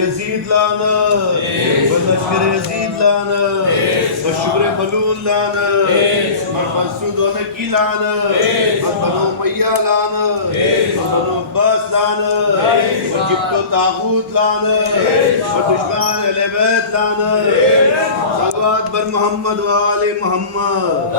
یزید لانا بلشکر یزید لانا بشکر بلون لانا مرفنسود و نکی لانا بنو میہ لانا بنو عباس لانا جبت و تاغوت لانا دشمن اہل بیت لانا صلوات بر محمد و آل محمد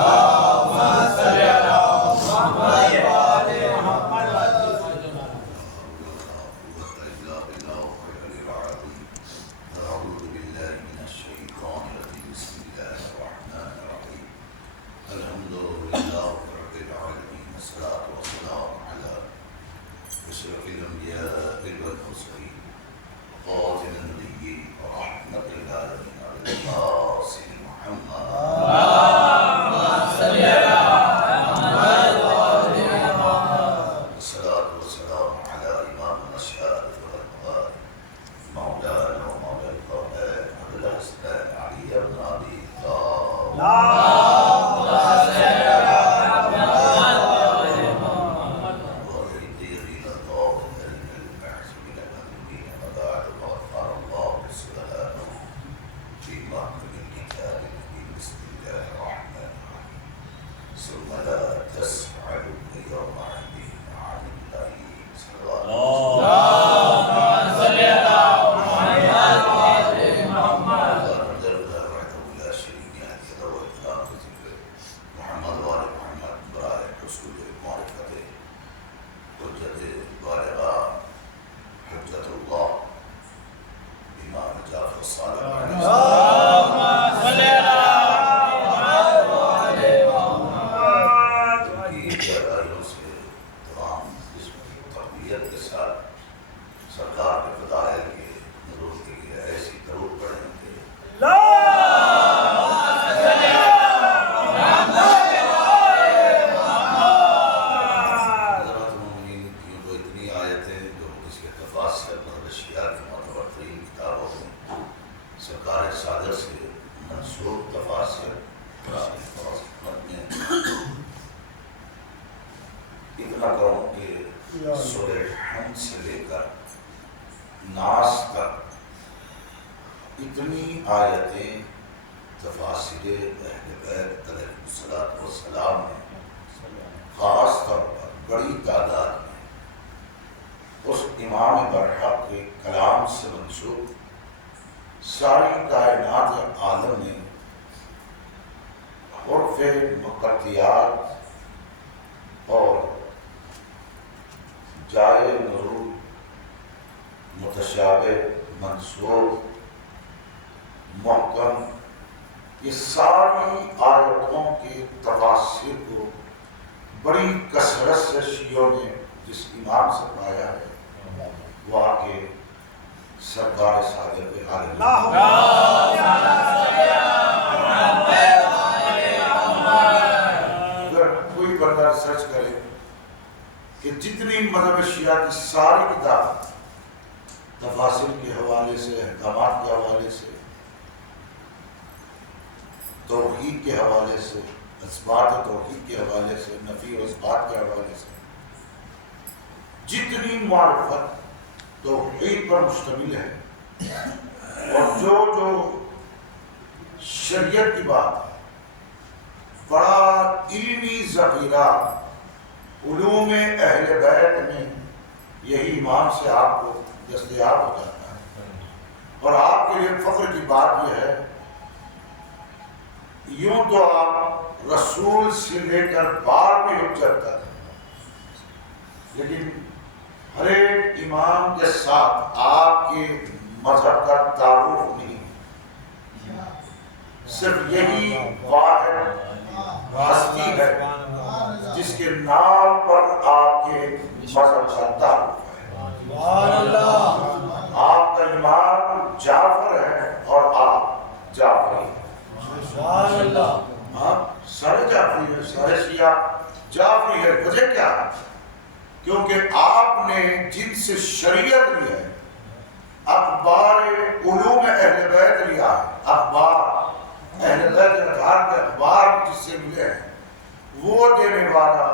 وہ دینے والا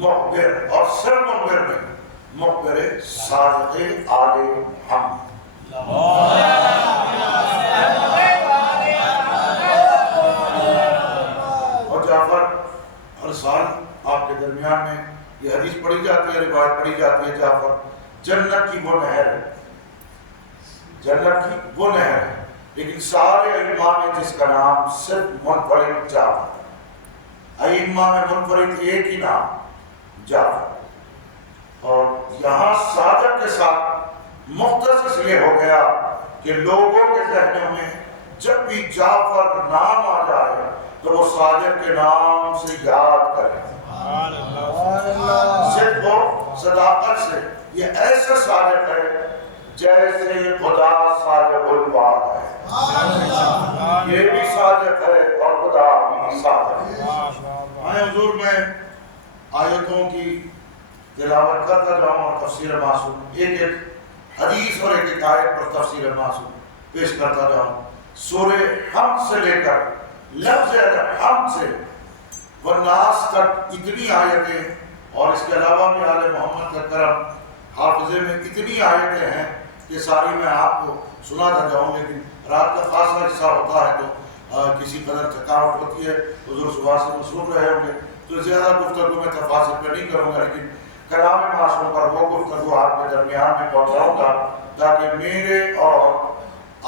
مخبر اور سر مخبر میں مخبر صادق آل محمد اور جعفر ہر سال آپ کے درمیان میں یہ حدیث پڑھی جاتی ہے، روایت پڑھی جاتی ہے، جعفر جنت کی وہ نہر ہے، جنت کی وہ نہر ہے، لیکن سارے ائمہ میں جس کا نام صرف منفرد جعفر، ائمہ میں منفرد ایک ہی نام جعفر. اور یہاں صادق کے ساتھ مختص اس لیے ہو گیا کہ لوگوں کے ذہنوں میں جب بھی جعفر نام آ جائے تو وہ صادق کے نام سے یاد کریں، صرف وہ صداقت سے. یہ ایسا صادق ہے جیسے خدا صادق الوعد ہے، یہ بھی صادق ہے اور خدا بھی صادق ہے. حضور میں آیتوں کی تلاوت کرتا جاؤں اور تفسیر معصوم، ایک ایک حدیث اور ایک ایک آیت پر تفسیر معصوم پیش کرتا جاؤں. سورہ حمد سے لے کر لفظ حمد سے والناس تک اتنی آیتیں، اور اس کے علاوہ بھی آل محمد کا کرم حافظے میں اتنی آیتیں ہیں کہ ساری میں آپ کو سناتا جاؤں، لیکن رات کا خاصا حصہ ہوتا ہے تو کسی قدر تھکاوٹ ہوتی ہے. حضور صبح سے مصروف رہے ہوں گے تو زیادہ گفتگو میں تفاصل پہ نہیں کروں گا، لیکن کلام معصوم پر وہ گفتگو آپ کے درمیان میں پہنچاؤں گا تاکہ میرے اور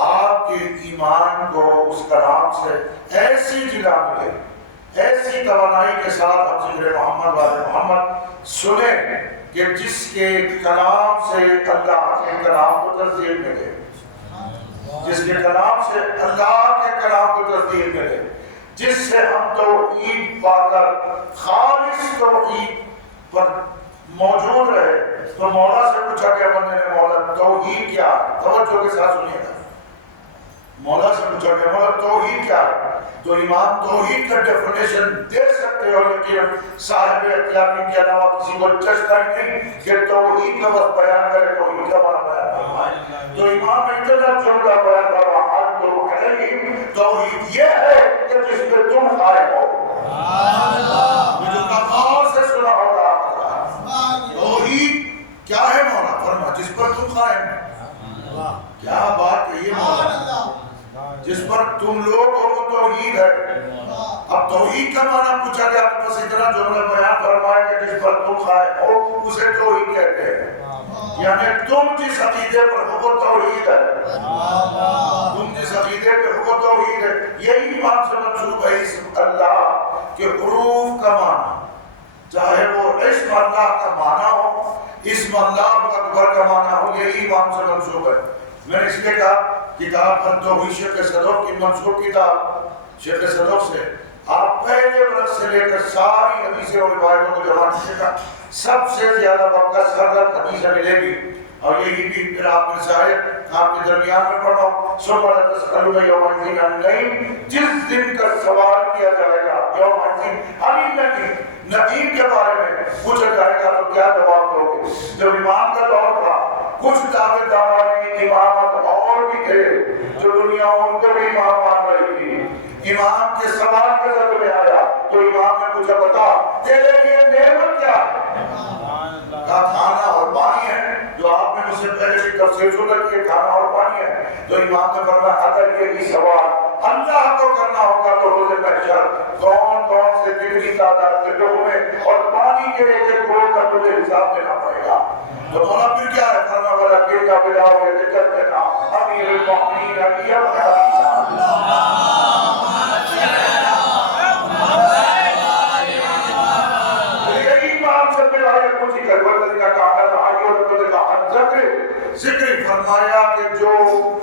آپ کے ایمان کو اس کلام سے ایسی جلا ملے، ایسی توانائی کے ساتھ ہم ذکر محمد والے محمد سنیں کہ جس کے کلام سے اللہ کے کلام کو تصدیق ملے، جس کے کلام سے اللہ کے کلام کو تصدیق ملے، جس سے ہم توحید پا کر خالص توحید پر موجود رہے. تو مولا سے پوچھا کہ بندے نے مولا توحید کیا ہے؟ توجہ کے ساتھ سنیے گا. مولا سے پوچھا کہ مولا توحید کیا ہے؟ تو امام توحید کا ڈیفینیشن دے سکتے ہو، لیکن صاحب اختیار کے علاوہ کسی کو چشتہ نہیں کہ توحید کا بس بیان کرے، توحید کا بڑا بیان کرے. تو امام نے اتنا جملہ بیان کرا، آج تو توحید یہ ہے کہ جس میں تم قائم ہو. یہ جملہ غور سے سنا ہوگا. توحید کیا ہے مولا؟ فرما جس پر تم قائم ہو. کیا بات کہی ہے مولا، جس پر تم لوگ ہو وہ توحید ہے. اب توحید کا معنی پوچھا گیا، آپ بس اتنا جملہ بیان فرمائے کہ جس پر تم قائم ہو اسے توحید کہتے ہیں. یعنی تم جس عقیدے پر ہو وہ توحید ہے، تم جس عقیدے پر ہو وہ توحید ہے. یہی ایمان سے منسوب ہے اسم اللہ کے حروف کا معنی، چاہے وہ اسم اللہ کا معنی ہو، اسم اللہ اکبر کا معنی ہو، یہی ایمان سے منسوب ہے. میں نے اس لیے کہا کتاب پر توحید شیخ صدوق کی منسوب کتاب شیخ صدوق سے آپ پہلے برس سے لے کر ساری حدیثیں اور روایتوں کو جمع کیجیے گا، سب سے زیادہ وقت سرد حدیثیں ملے گی. اور یہی بھی پھر آپ نے شاید آپ کے درمیان میں پڑھا صبح تسألون یوم الدین عن النعیم، جس دن کا سوال کیا جائے گا یوم الدین عن النعیم، نعیم کے بارے میں پوچھا جائے گا تو کیا جواب دو گے؟ جب امام کا دور تھا کچھ دعوے داران امامت اور بھی تھے جو دنیا ان کو بھی امام مان رہی تھی. امام کے سوال کے ذریعے میں آیا تو امام نے پوچھا بتا تیرے لیے نعمت کیا ہے؟ کہا کھانا اور پانی ہے، جو آپ نے مجھ سے پہلے بھی تفسیر سن رکھی ہے، کھانا اور پانی ہے. تو امام نے فرمایا اگر یہ سوال اللہ کو کرنا ہوگا تو روز محشر کون کون سے کتنی تعداد کے لوگوں میں اور پانی کے ایک ایک گھوٹ کا تجھے حساب دینا پڑے گا. تو مولا پھر کیا ہے؟ فرما والا کہ کا بلاؤ یہ ذکر کرنا امیر المؤمنین علی ابن ابی طالب. ذکر فرمایا کہ جو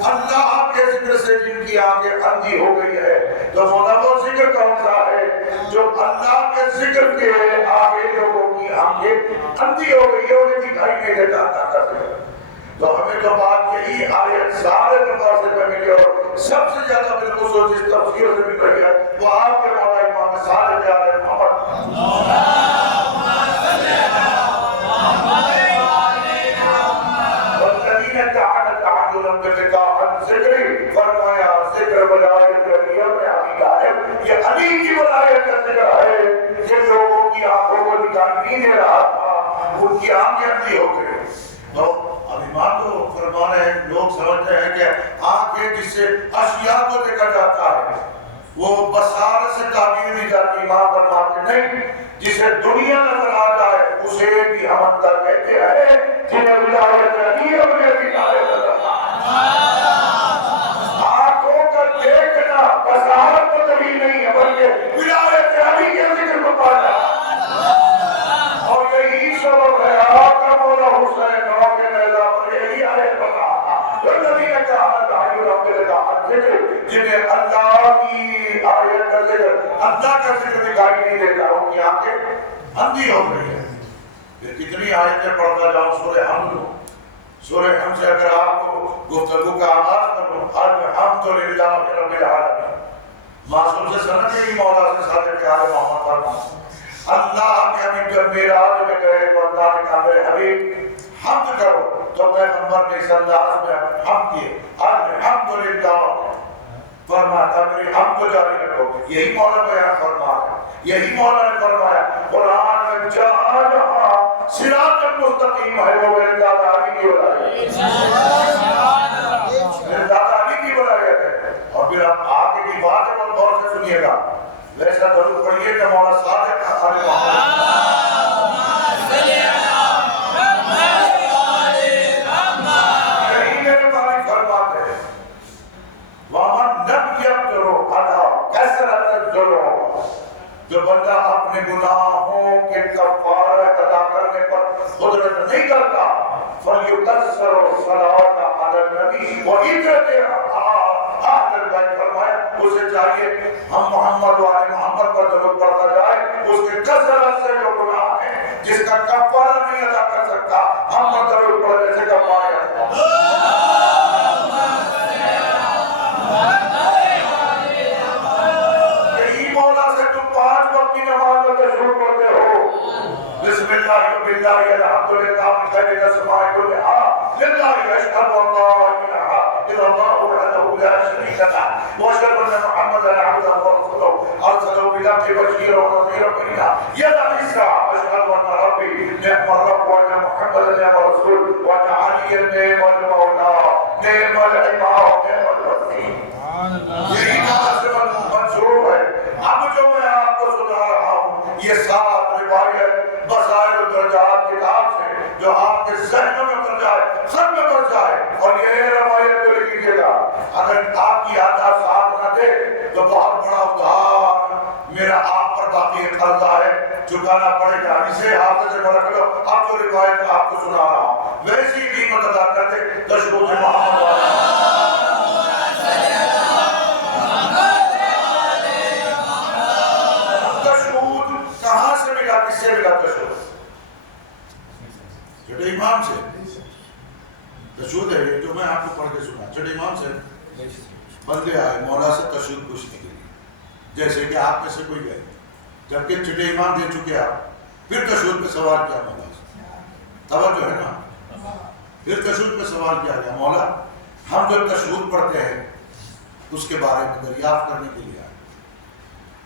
اللہ کے ذکر سے جن کی آنکھیں اندھی ہو گئی ہے، تو مولا وہ ذکر کون سا ہے جو اللہ کے ذکر کے آگے لوگوں کی آنکھیں اندھی ہو گئی ہے، انہیں دکھائی نہیں دیتا اللہ کا ذکر. تو ہمیں تو بات یہی آیت سارے تفاسیر میں ملی اور سب سے زیادہ بالخصوص جس تفسیر سے مل رہی ہے وہ آپ کے مولا امام صادق علیہ محمد فرمایا ذکر ولایت علی ابن ابی طالب، یہ علی کی ولایت کا ذکر ہے جن لوگوں کی آنکھوں کو دکھائی نہیں دے رہا تھا ان کی آنکھیں اندھی ہو گئی. تو اب ایمان تو فرما رہے ہیں، لوگ سمجھتے ہیں کہ آنکھیں جس سے اشیاء کو دیکھا جاتا ہے وہ بصارت سے تعبیر نہیں جاتی. ایمان فرماتے نہیں، جسے دنیا نظر آ جائے اسے بھی ہم اندر کہتے ہیں جنہیں ولایت علی اور ولایت اللہ. آنکھوں کا دیکھنا بصارت کو دلیل نہیں ہے بلکہ ولایت علی کے ذکر کو پاتا ہے. اور یہی سبب ہے آقا مولا حسین کے میدان پر یہی آیت بتا والذین کانت اعینہم بلقاء الذکر، جنہیں اللہ کی آیت کا ذکر، اللہ کا ذکر دکھائی نہیں دیتا، ان کی آنکھیں اندھی ہو گئی ہیں. پھر کتنی آیتیں پڑھتا جاؤں سورہ حمد، سورہ حمد سے اگر آپ کو گفتگو کا آغاز کروں، الحمدللہ رب العالمین، معصوم سے سند یہی مولا سے صادق پیارے محمد فرماتے اللہ کے حبیب جب معراج میں گئے تو اللہ نے کہا میرے حبیب حمد کرو، تو پیغمبر نے اس انداز میں حمد کیے الحمدللہ فرماتا میری حمد کو جاری رکھو. یہی مولا بیان فرما ہے، یہی مولا نے فرمایا قرآن میں جہاں جہاں صراط المستقیم ہے وہ میرے دادا علی کی بلائی، میرے دادا علی کی بلائی ہے. اور پھر آپ آگے کی بات ہے بہت غور سے سنیے گا، ویسا درود پڑھیے کہ مولا صادق علی محمد یہی میرے بارے فرماتے ہیں وَمَنْ لَمْ يَقْدِرْ عَلَىٰ كَثْرَةِ الذُّنُوبِ، جو بندہ اپنے گناہوں کے کفارہ ادا کرنے پر قدرت نہیں کرتا فَلْيُكَسِّرُ الصَّلَاةَ عَلَى النَّبِيِّ وَإِدْرَتِهَا آخر بیت فرمایا اسے چاہیے ہم محمد والے محمد پر درود پڑھتا جائے، اس کے کثرت سے جو گناہ ہے جس کا کفارہ نہیں ادا کر سکتا ہم پر درود پڑھنے سے کفارہ ہے. یہی مولا سے تم 5 وقت کی نماز میں تشہد پڑھتے ہو بسم اللہ باللہ الحمدللہ خیر الاسماء کلھا للہ اشہد ان لا الہ الا اللہ وحدہ لا شریک لہ واشہد ان محمدا عبدہ ورسولہ ارسلہ بالحق بشیرا ونذیرا بیننا یا عیسیٰ اشہد ان ربی نعم الرب وان محمدا نعم الرسول وان علی نعم المولا نعم الامام نعم الوسیع. یہی نماز منصوب ہے. اب جو میں آپ کو سنا رہا ہوں یہ 7 روایت بصائر الدرجات کتاب سے جو آپ کے ذہنوں میں اتر جائے، سب میں اتر جائے. اور یہ روایت کو لکھ لیجیے گا، اگر آپ کی یادداشت ساتھ نہ دے تو بہت بڑا ادھار میرا آپ پر باقی قرضہ ہے، چکانا پڑے گا. اسے حافظ سے بڑھ لو. اب جو روایت آپ کو سنا رہا ہوں ویسی قیمت ادا کر دے تشہد محمد والا. کہاں سے ملا، کس سے ملا تشہد؟ چھٹے امام سے. تشہد ہے جو میں آپ کو پڑھ کے سنا، چھٹے امام سے بندے آئے مولا سے تشہد پوچھنے کے لیے، جیسے کہ آپ میں سے کوئی گئے، جبکہ چھٹے امام دے چکے آپ، پھر تشہد پہ سوال کیا مولا سے. توجہ ہے نا، پھر تشہد پہ سوال کیا گیا مولا ہم جو تشہد پڑھتے ہیں اس کے بارے میں دریافت کرنے کے لیے.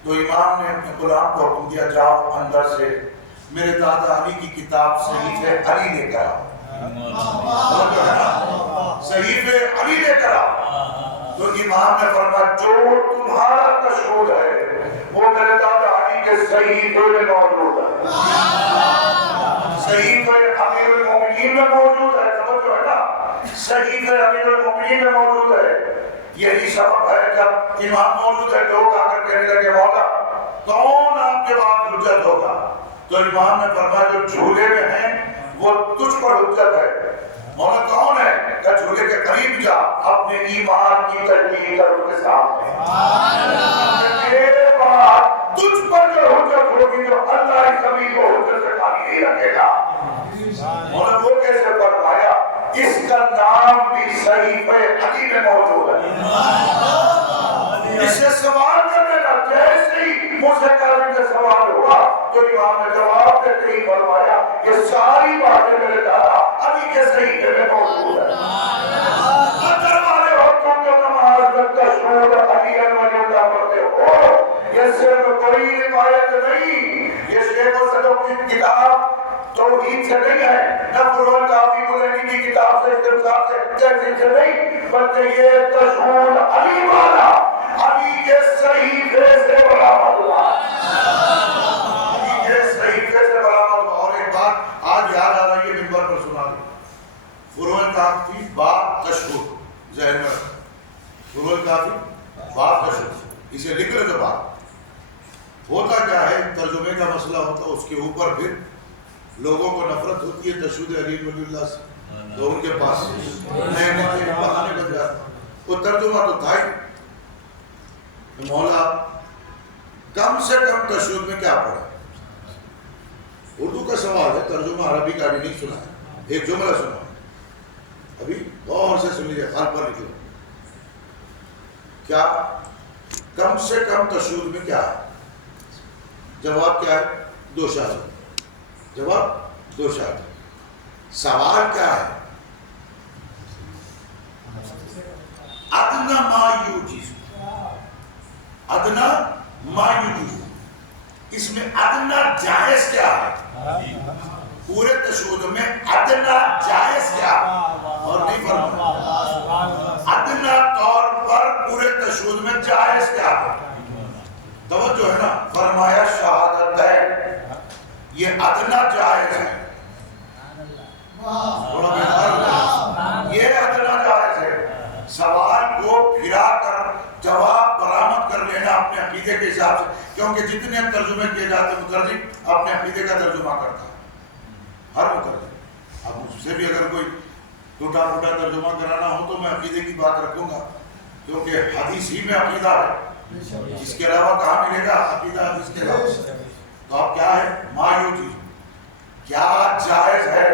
تو امام نے اپنے غلام کو حکم دیا جاؤ اندر سے میرے دادا علی کی کتاب صحیفہ علی لے کر آؤ. صحیفہ علی لے کر آؤ. تو امام نے فرمایا جو تمہارا تشہد ہے وہ میرے دادا علی کے صحیفے میں موجود ہے، صحیفہ امیر المومنین میں موجود ہے. توجہ ہے نا، صحیفہ امیر المومنین میں موجود ہے. یہی سبب ہے جب امام موجود ہے لوگ آ کر کہنے لگے مولا کون آپ کے بعد حجت ہوگا؟ تو امام نے فرمایا جو جھولے میں ہیں وہ تجھ پر حجت ہے. مولا کون ہے؟ کہ جھولے کے قریب جا اپنے ایمان کی تحقیق کر ان کے سامنے. میرے بعد تجھ پر جو حجت ہوگی جو اللہ اس زمین کو حجت سے خالی نہیں رکھے گا. مولا وہ کیسے فرمایا اس کا نام بھی صحیفہ علی میں موجود ہے. اس سے سوال کرنے کا جیسے ہی موسیٰ کاظم سے سوال ہوا تو امام نے جواب دیتے ہی فرمایا کہ ساری باتیں میرے دادا علی کے صحیفے میں موجود ہے. اگر والے ہو تم جو نماز میں تشہد علی اللہ پڑھتے ہو یہ صرف کوئی روایت نہیں، یہ شیخ و صدوق کی کتاب توحید سے نہیں ہے، نہ فروع کافی کلینی کی کتاب سے استمزاد سے تحصیل سے نہیں، بلکہ یہ تشہور علی والا علی کے صحیفے سے برآمد ہوا، علی کے صحیفے سے برآمد ہوا۔ اور ایک بات آج یاد آ رہی ہے، منبر پر سنا دی، فروع کافی باب تشہور، ذہن میں رکھو، فروع کافی باب تشہور، اسے لکھ لے تو بات ہوتا کیا ہے، ترجمے کا مسئلہ ہوتا ہے، اس کے اوپر پھر لوگوں کو نفرت ہوتی ہے تشہود علی ولی اللہ سے، تو ان کے پاس نئے نئے بہانے بن جاتے، وہ ترجمہ تو تھا ہی، مولا کم سے کم تشہود میں کیا پڑھا؟ اردو کا سوال ہے، ترجمہ عربی کا بھی نہیں سنا ہے، ایک جملہ سنا ہے، ابھی غور سے سن لیجیے، خال پر نکلو، کیا کم سے کم تشہود میں کیا ہے؟ جواب کیا ہے؟ 2 شہادت، جواب 2 شہادت۔ سوال کیا ہے؟ ادنا ما یوجز، ادنا ما یوجز، اس میں ادنا جائز کیا ہے؟ پورے تشہود میں ادنا جائز کیا ہے؟ اور نہیں فرمایا ادنا طور پر پورے تشہود میں جائز کیا ہے؟ توجہ ہے نا، فرمایا شہادت ہے، یہ ادنا جائز ہے، یہ ادنا جائز ہے۔ سوال کو پھرا کر جواب برآمد کر لینا اپنے عقیدے کے حساب سے، کیونکہ جتنے ترجمے کیے جاتے ہیں مترجم اپنے عقیدے کا ترجمہ کرتا ہے، ہر مترجم۔ اب مجھ سے بھی اگر کوئی ٹوٹا پھوٹا ترجمہ کرانا ہو تو میں عقیدے کی بات رکھوں گا، کیونکہ حدیث ہی میں عقیدہ ہے، اس کے علاوہ کہاں ملے گا عقیدہ حدیث کے علاوہ؟ تو اب کیا ہے؟ ما یوجز، کیا جائز ہے؟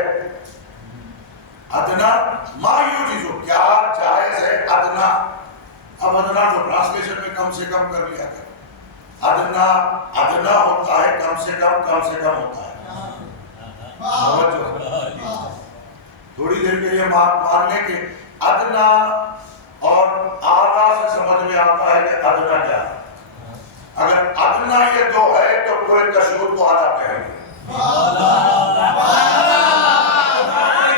ادنا ما یوجز، کیا جائز ہے؟ ادنا، اب ادنا کو ٹرانسلیشن میں کم سے کم کر لیا گیا، ادنا ادنا ہوتا ہے کم سے کم ہوتا ہے۔ تھوڑی دیر کے لیے مان لیں کہ ادنا اور اعلیٰ سے سمجھ میں آتا ہے کہ ادنا کیا ہے۔ اگر ادنا یہ 2 ہے تو پورے تشہود کو اعلیٰ کہیں گے،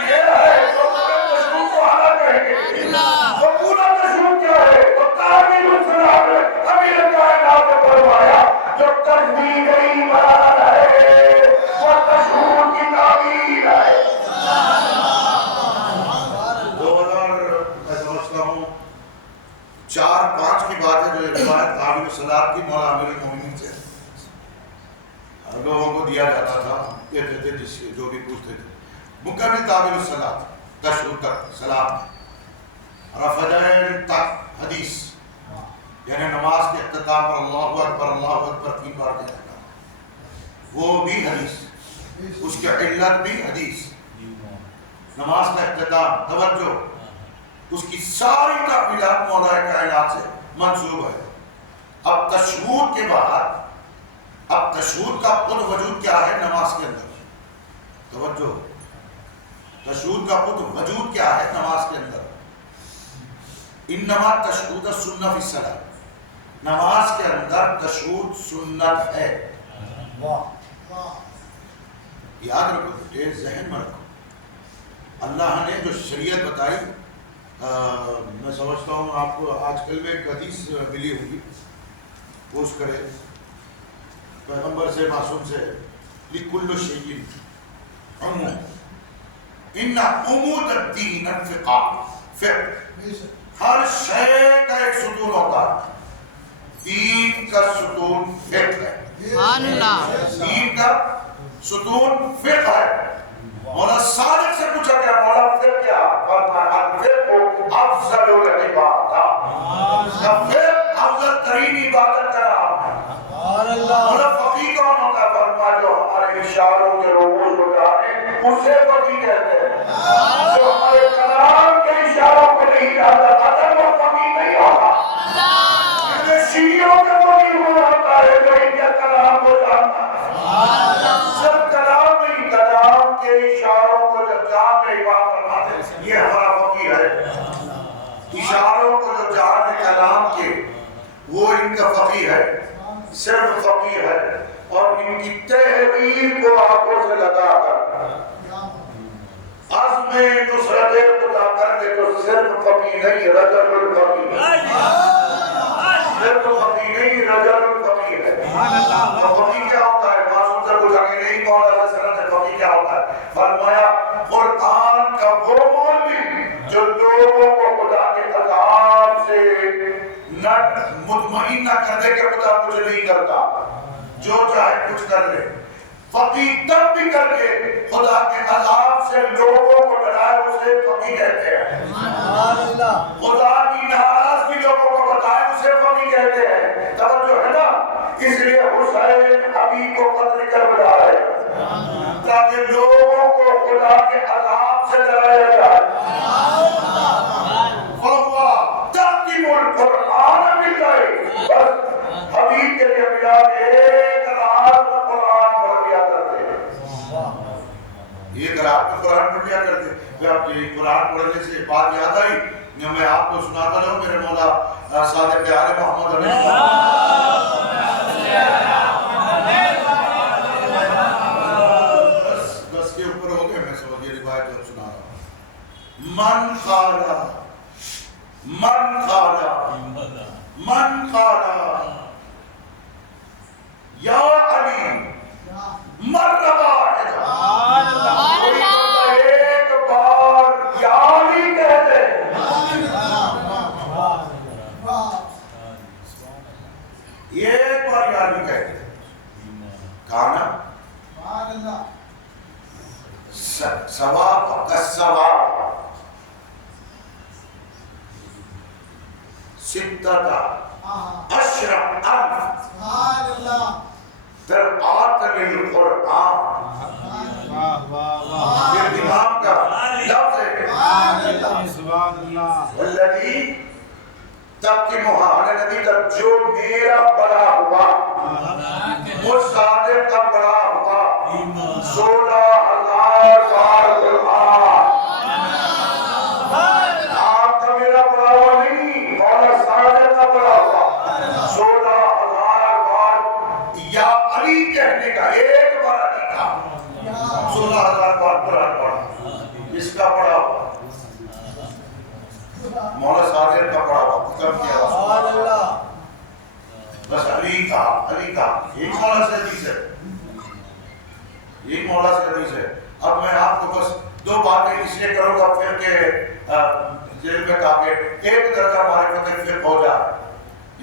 یہ ہے تو پورے تشہود کو اعلیٰ کہیں گے۔ تو پورا تشہود کیا ہے؟ تو تعمیل السلام ہے، امیر کائنات نے فرمایا جو تجدید ایمان ہے وہ تشہود کی تعمیل ہے۔ 4-5 کی بات ہے جو روایت تعبیر الصلاۃ کی مولا امیر المومنین سے لوگوں کو دیا جاتا تھا، کہتے تھے جس جو بھی پوچھتے تھے مکمل تعبیر الصلاۃ، تشہود تک، سلام رفعین تک حدیث، یعنی نماز کے اختتام پر اللہ اکبر 3 بار کہنا، وہ بھی حدیث، اس کی علت بھی حدیث، نماز کا اختتام، توجہ، اس کی ساری تعمیلات مولا کائنات سے منسوب ہے۔ اب تشہود کے بعد، اب تشہود کا خود وجود کیا ہے نماز کے اندر؟ توجہ، تشہود کا خود وجود کیا ہے نماز کے اندر؟ انما تشہود سنہ فی الصلاۃ، نماز کے اندر تشہود سنت ہے۔ یاد رکھو، یہ ذہن میں رکھو، اللہ نے جو شریعت بتائی، میں سمجھتا ہوں آپ کو آج کل میں ایک حدیث ملی ہوگی، پوچھ کرے پیغمبر سے معصوم سے، لِكُلُّ شَيْءٍ عُمُومٌ إِنَّ عُمُودَ الدِّينَ الْفِقْهُ، فقہ، ہر شے کا ایک ستون ہوتا ہے، دین کا ستون فقہ ہے، دین کا ستون فقہ ہے۔ مولا صادق سے پوچھا گیا مولا فقہ کیا؟ فرمایا الفقہ افضل العبادات، فقہ افضل ترین عبادت کا نام ہے۔ مولا فقیہ کون ہوتا ہے؟ فرمایا جو ہمارے اشاروں کے رموز کو جانے اسے فقیہ کہتے ہیں، جو ہمارے کلام کے اشاروں کو نہیں جاتا اگر وہ فقیہ نہیں ہوگا۔ شیعوں کے فقیہ وہ ہوتا ہے جو ان کے کلام کو جانتا ہے، صرف کلام نہیں، کلام کے اشاروں کو جو جان کے امام فرماتے ہیں یہ ہمارا فقیہ ہے۔ اشاروں کو جو جان کلام کے وہ ان کا فقیہ ہے، صرف فقیہ ہے، اور ان کی تحریر کو آنکھوں سے لگا کر عزم نصرت خدا کرنے تو صرف فقی نہیں رجل الفقی صرف فقی نہیں رجل الفقی ہے. تو فقی کیا ہوتا ہے؟ معصوم سے پوچھا کہ نہیں مولا علیہ السلام سے فقی کیا ہوتا ہے؟ فرمایا قرآن کا وہ مولوی جو لوگوں کو خدا کے عذاب سے نہ مطمئن نہ کر دے کہ خدا کچھ نہیں کرتا، جو چاہے کچھ کر لے. فقی تب بھی کر کے خدا کے عذاب سے لوگوں کو ڈرائے اسے فقی کہتے ہیں. خدا کی ناراضگی لوگوں کو بتائے اسے فقی کہتے ہیں. توجہ ہے نا؟ اس لیے حسین ابھی کو قتل کر بلا رہے تاکہ لوگوں کو خدا کے عذاب سے ڈرایا جائے. فَوَّا تَقِمُ الْقُرْآنَ بِاللَّهِ. بس حبیب کے لیے ملا ایک رات میں قرآن پڑھ لیا کرتے. ایک رات میں قرآن پڑھ لیا کرتے. میں آپ کی قرآن پڑھنے سے بات یاد آئی، میں آپ کو سناتا رہوں میرے مولا صادق پیارے محمد علیہ السلام. بس کے اوپر ہو گئے، میں سمجھ یہ روایت جب سنا رہا ہوں. من قال یا علی مرہ واحدہ، ایک بار یا علی کہہ دے. ایک بار یا علی کہہ دے کانا ثواب کا ثواب ستتا اشرف الف درآت للقرآن. یہ امام کا لفظ ہے والذی تقیمہا الذی جو میرا بڑا ہوا مجھ صادق کا بڑا ہوا 16,000 بار قرآن. آپ کا میرا بڑا ہوا نہیں، مولا صادق کا بڑا ہوا 16,000 بار یا علی کہنے کا. ایک بار علی کا 16,000 بار قرآن پڑھا. اس کا پڑھا ہوا مولا صادق کا پڑھا ہوا ختم کیا. بس علی کا ایک مولا سے حدیث ہے، ایک مولا سے حدیث ہے. اب میں آپ کو بس دو باتیں اس لیے کروں گا پھر کہ جیل میں تاکہ ایک درجہ معرفت فقہ ہو جائے.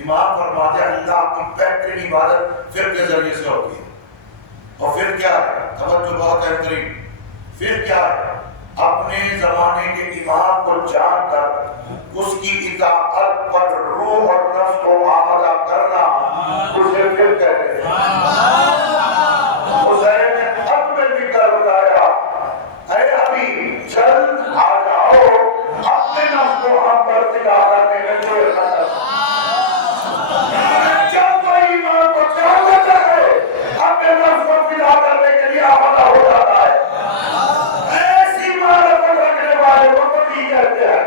امام فرماتے ہیں اللہ کی بہترین عبادت فقہ کے ذریعے سے ہوتی ہے. اور پھر کیا ہے؟ توجہ بہت بہترین. پھر کیا ہے؟ اپنے زمانے کے امام کو جان کر اس کی اطاعت پر روح اور نفس کو آمادہ کرنا اسے پھر کہتے ہیں. حسین نے اب میں بھی کر بتایا اے حبیب جلد آ جاؤ، اپنے نفس کو ہم پر فدا کرنے میں کوئی خطر. جب کوئی امام کو جان لیتا ہے اپنے نفس کو فدا کرنے کے لیے آمادہ ہو جاتا ہے. ایسی معرفت رکھنے والے کو فقیہ کہتے ہیں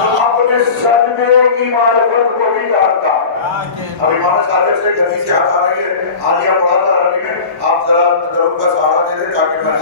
جو اپنے سجدے کی معرفت کو بھی جانتا. اب امام صادق سے حدیث یاد آ رہی ہے، حالیہ پڑھاتا عربی میں. آپ ذرا درود کا سہارا دے دیں تاکہ میں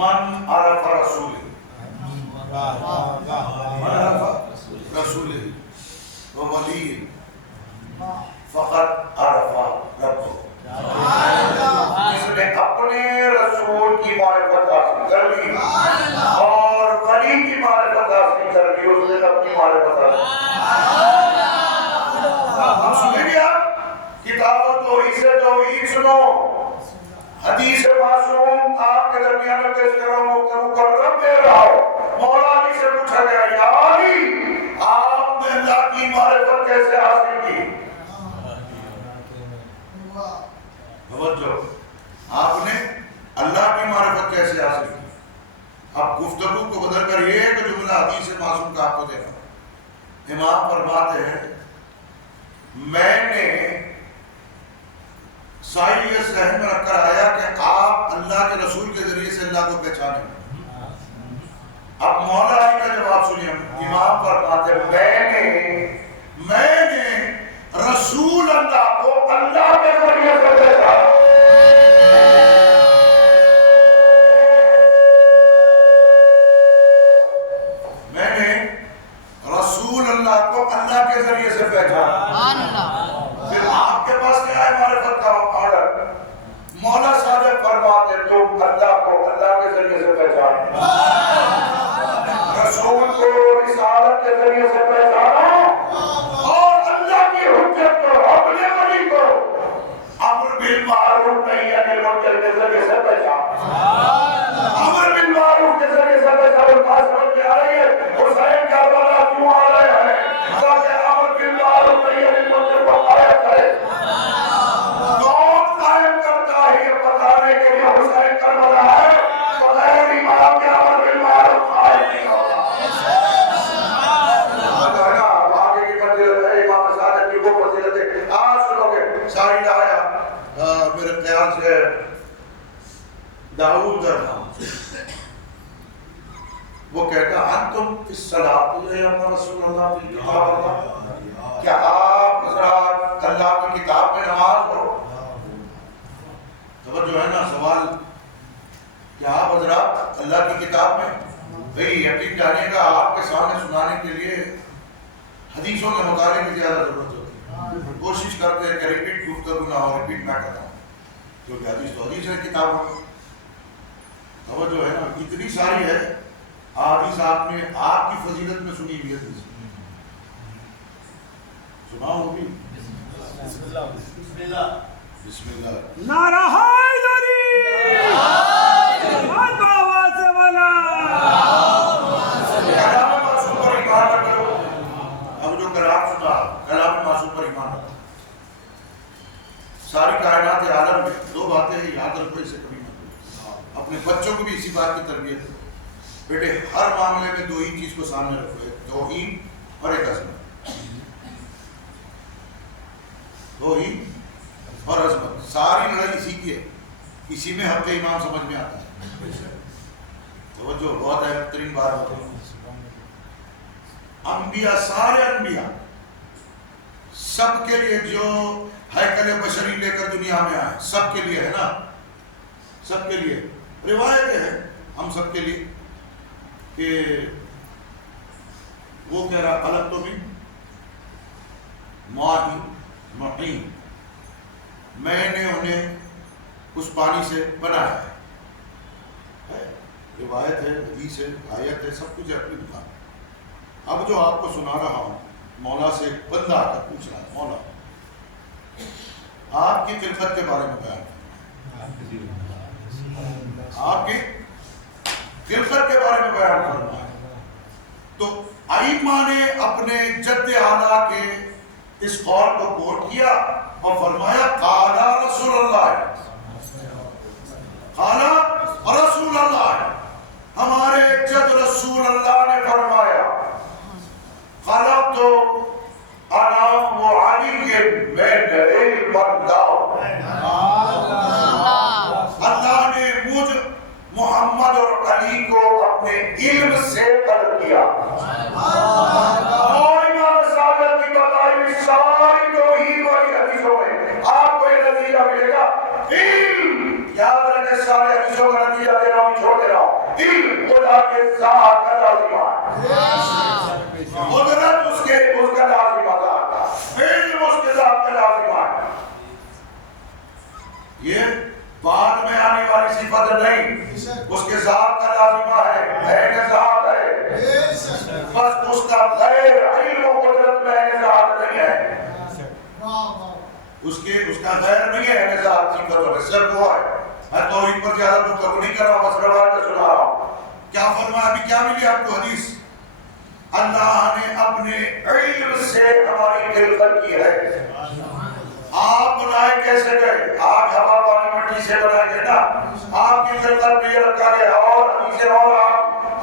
من عرف رسوله وولي فقد عرف ربه. جس نے اپنے رسول کی معرفت حاصل کر لی اور ولی کی معرفت حاصل کر لی، اس نے اپنی معرفت حاصل. سنیں گے آپ کتاب و توحید سنو. حدیث معصوم آپ کے درمیان میں پیش کر رہا ہوں، مکرم دے رہا ہوں. مولا علی سے پوچھا گیا یا علی آپ نے اللہ کی معرفت کیسے حاصل کی؟ امام فرماتے ہیں میں نے سائل یہ ذہن میں رکھ کر آیا کہ آپ اللہ کے رسول کے ذریعے سے اللہ کو پہچانیں گے. اب مولا علی کا جواب سنیے. امام فرماتے ہیں میں نے رسول اللہ کو اللہ کے ذریعے سے پہچانا. میں نے رسول اللہ کو اللہ کے ذریعے سے پہچانا. پھر آپ کے پاس کیا ہے معرفت کا آرڈر؟ مولا صادق فرماتے تم اللہ کو اللہ کے ذریعے سے پہچانا، رسول کو رسالت کے ذریعے سے پہچانا، اور اللہ کی حجت کو اپنے ولی کو امر بالمعروف نہی عن المنکر کے ذریعے سے پہچانا. امر بالمعروف کے ذریعے سے پہچانا. بات سمجھ میں آ رہی ہے؟ حسین کربلا کیوں آ رہے ہیں؟ تاکہ امر بالمعروف نہی عن المنکر کو قائم کرے. کون قائم کرتا ہے یہ بتانے کے لیے حسین کربلا ہے. بغیر امام کے امر بالمعروف قائم نہیں ہوگا. آگے کی فضیلت ہے امام صادق کی وہ فضیلت ہے. آج سنو گے شاہد آیا میرے خیال سے داؤد وہ کہتا انتم فی الصلاۃ یا رسول اللہ فی کتاب اللہ. کیا آپ حضرات اللہ کی کتاب میں نماز ہو؟ توجہ ہے نا سوال. کیا آپ حضرات اللہ کی کتاب میں؟ بھئی یقین جانیے گا آپ کے سامنے سنانے کے لیے حدیثوں کے مطالعے کی زیادہ ضرورت ہوتی ہے. کوشش کرتے ہیں کہ ریپیٹ گفتگو نہ ہو، ریپیٹ میں کرتا ہوں کیونکہ حدیث تو حدیث ہے کتاب میں. توجہ ہے نا اتنی ساری ہے حدیث آپ نے آپ کی فضیلت میں سنی ہوئی ہے. سنا ہوگی. بسم اللہ بسم اللہ بسم اللہ. نعرہ حیدری بات آواز والا کلام معصوم پر ایمان رکھو. اب جو کلام سنا کلام معصوم پر ایمان رکھو. ساری کائنات عالم میں دو باتیں ہیں یاد رکھو، اسے کبھی مت بھولو. اپنے بچوں کو بھی اسی بات کی تربیت دو. بیٹے ہر معاملے میں دو ہی چیز کو سامنے رکھو، ایک توحید اور ایک عظمت. توحید اور عظمت ساری لڑائی اسی کی ہے. اسی میں حق امام سمجھ میں آتا ہے. توجہ بہت اہم ترین بات ہے. انبیاء سارے انبیاء سب کے لیے جو ہیکل بشری لے کر دنیا میں آئے سب کے لیے ہے نا، سب کے لیے روایتیں ہیں ہم سب کے لیے کہ وہ کہہ رہا الگ تو بھی ماہی مقیم، میں نے انہیں اس پانی سے بنایا ہے. روایت ہے، حدیث ہے، آیت ہے، سب کچھ ہے اپنی دکان. اب جو آپ کو سنا رہا ہوں مولا سے ایک بندہ آ کر پوچھ رہا ہے مولا آپ کی خلقت کے بارے میں بیان آپ کی خلقت کے بارے میں بیان کرنا ہے. تو ائمہ نے اپنے جد اعلیٰ کے اس قول کو کوٹ کیا اور فرمایا قال رسول اللہ، قال رسول اللہ. ہمارے جد رسول اللہ نے فرمایا خلقت انا وعلی من علم اللہ. اللہ نے مجھ محمد اور علی کو اپنے علم سے خلق کیا. اور امام صادق کی بتائی ہوئی ساری توحید والی حدیثوں میں آپ کو یہ نتیجہ ملے گا. علم یاد رکھیں، سارے حدیثوں کا نتیجہ دے رہا ہوں، چھوڑ دے رہا ہوں. علم خدا کے ذات کا لازمہ ہے، قدرت اس کا لازمہ ہے، علم اس کے ذات کا لازمہ ہے. یہ بعد میں آنے والی صفت نہیں، اس کے ذات کا لازمہ ہے، عین ذات ہے. بس اس کا غیر علم و قدرت میں عین ذات نہیں ہے، اس کا غیر نہیں ہے، عین ذات صفت ہے، صرف وہ ہے. میں توحید پر زیادہ گفتگو نہیں کر رہا ہوں، بس روایت کا سنا رہا ہوں. کیا فرمایا؟ ابھی کیا ملی آپ کو حدیث؟ اللہ نے اپنے علم سے ہماری خلقت کی ہے. آپ بنائے کیسے گئے؟ آگ ہوا پانی مٹی سے بنائے گئے نا. آپ کی خلقت میں یہ رکھا گیا اور حدیث اور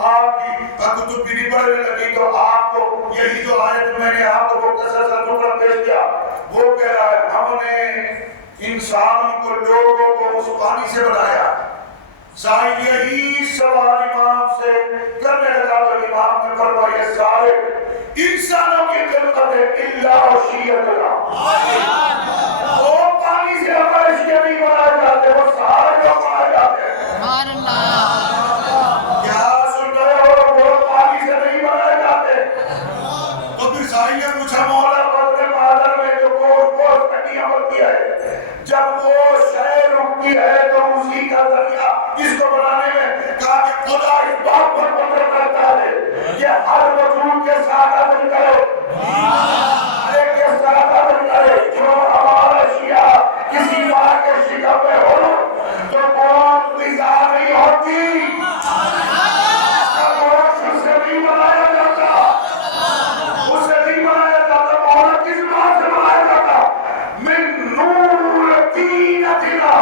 آپ کی کتب بھی نہیں پڑھنے لگی تو آپ کو یہی جو آیت میں نے آپ کو مختصر سا ٹکڑا پیش کیا وہ کہہ رہا ہے ہم نے انسانوں کو لوگوں کو اس پانی سے بنایا. سائل یہی سوال امام سے کرنے لگا تو امام نے فرمایا سارے انسانوں کی خلقت الا شیعت اللہ. وہ پانی سے ہمارے شیعہ نہیں بنائے جاتے وہ سارے لوگ بنائے جاتے ہیں. سبحان اللہ. کیا سن رہے ہو وہ پانی سے نہیں بنائے جاتے. تو پھر سائل نے پوچھا مولا بدر مادر میں جو گوشت کٹیاں ہوتی ہے جب وہ شے رکتی ہے تو اسی کا ذریعہ اس کو بنانے میں کہا کہ خدا اس بات پر قدرت کرتا ہے کہ ہر وجود کے ساتھ عدل کرے ہر ایک کے ساتھ عدل کرے. جو ہمارا شیعہ کسی ماں کے شکم میں ہو تو کون غذا نہیں ہوتی کا گوشت اس سے نہیں بنایا جاتا اس سے نہیں بنایا جاتا. مولا کس بات سے بنایا جاتا من نور تینتنا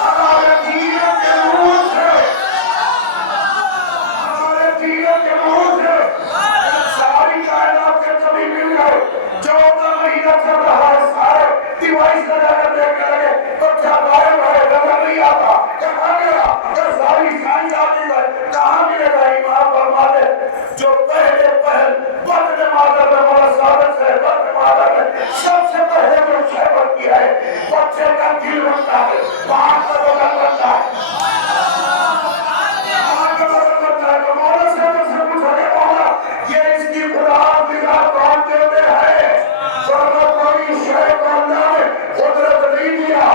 ہمارے تینت کے نور سے ہمارے تینت کے نور سے ساری کائنات کے کبھی مل گئے. 14 مہینہ چل رہا ہے سارے ڈیوائس لگا کر دیکھنے لگے بچہ غائب ہے نظر نہیں آتا کہاں گیا کہ ساری سائنس آتی ہے کہاں ملے گا. امام فرماتے جو پہلے بدن مادر میں مولا ثابت ہے بدن مادر میں سب سے پہلے جو شے بنتی ہے بچے کا دل بنتا ہے وہاں کا بدن بنتا ہے وہاں کا بدن بنتا ہے. تو مولا ثابت سے پوچھا کہ مولا یہ اس کی خدا غذا کون دیتے ہیں. ورنہ کوئی شے کو اللہ نے قدرت نہیں دیا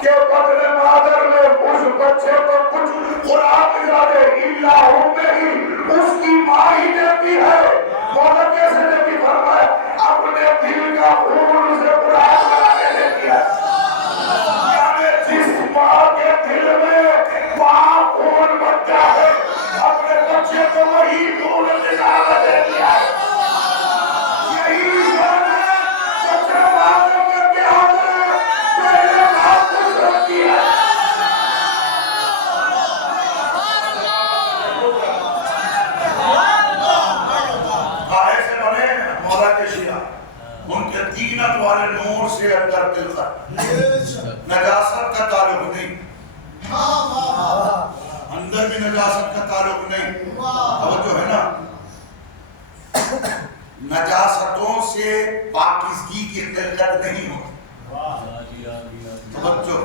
کہ بدن مادر میں اس بچے کو کچھ خوراک غذا دے الا ہوں میں ہی اس کی ماں ہی دیتی ہے. مولا کیسے دیتی فرمایا اپنے دل کا خون سے خوراک بنا کے دیتی ہے. یعنی جس ماں کے دل میں وہاں خون بنتا ہے اپنے بچے کو وہی خون غذا دیتی ہے. یہی شان ہے بچے والوں کے پیار میں پہلے بات کچھ رکھتی ہے. ان کے تینت والے نور سے اندر دل تک نجاست کا تعلق نہیں اندر بھی نجاست کا تعلق نہیں. توجہ ہے نا نجاستوں سے پاکیزگی کی قلت نہیں ہوتی. توجہ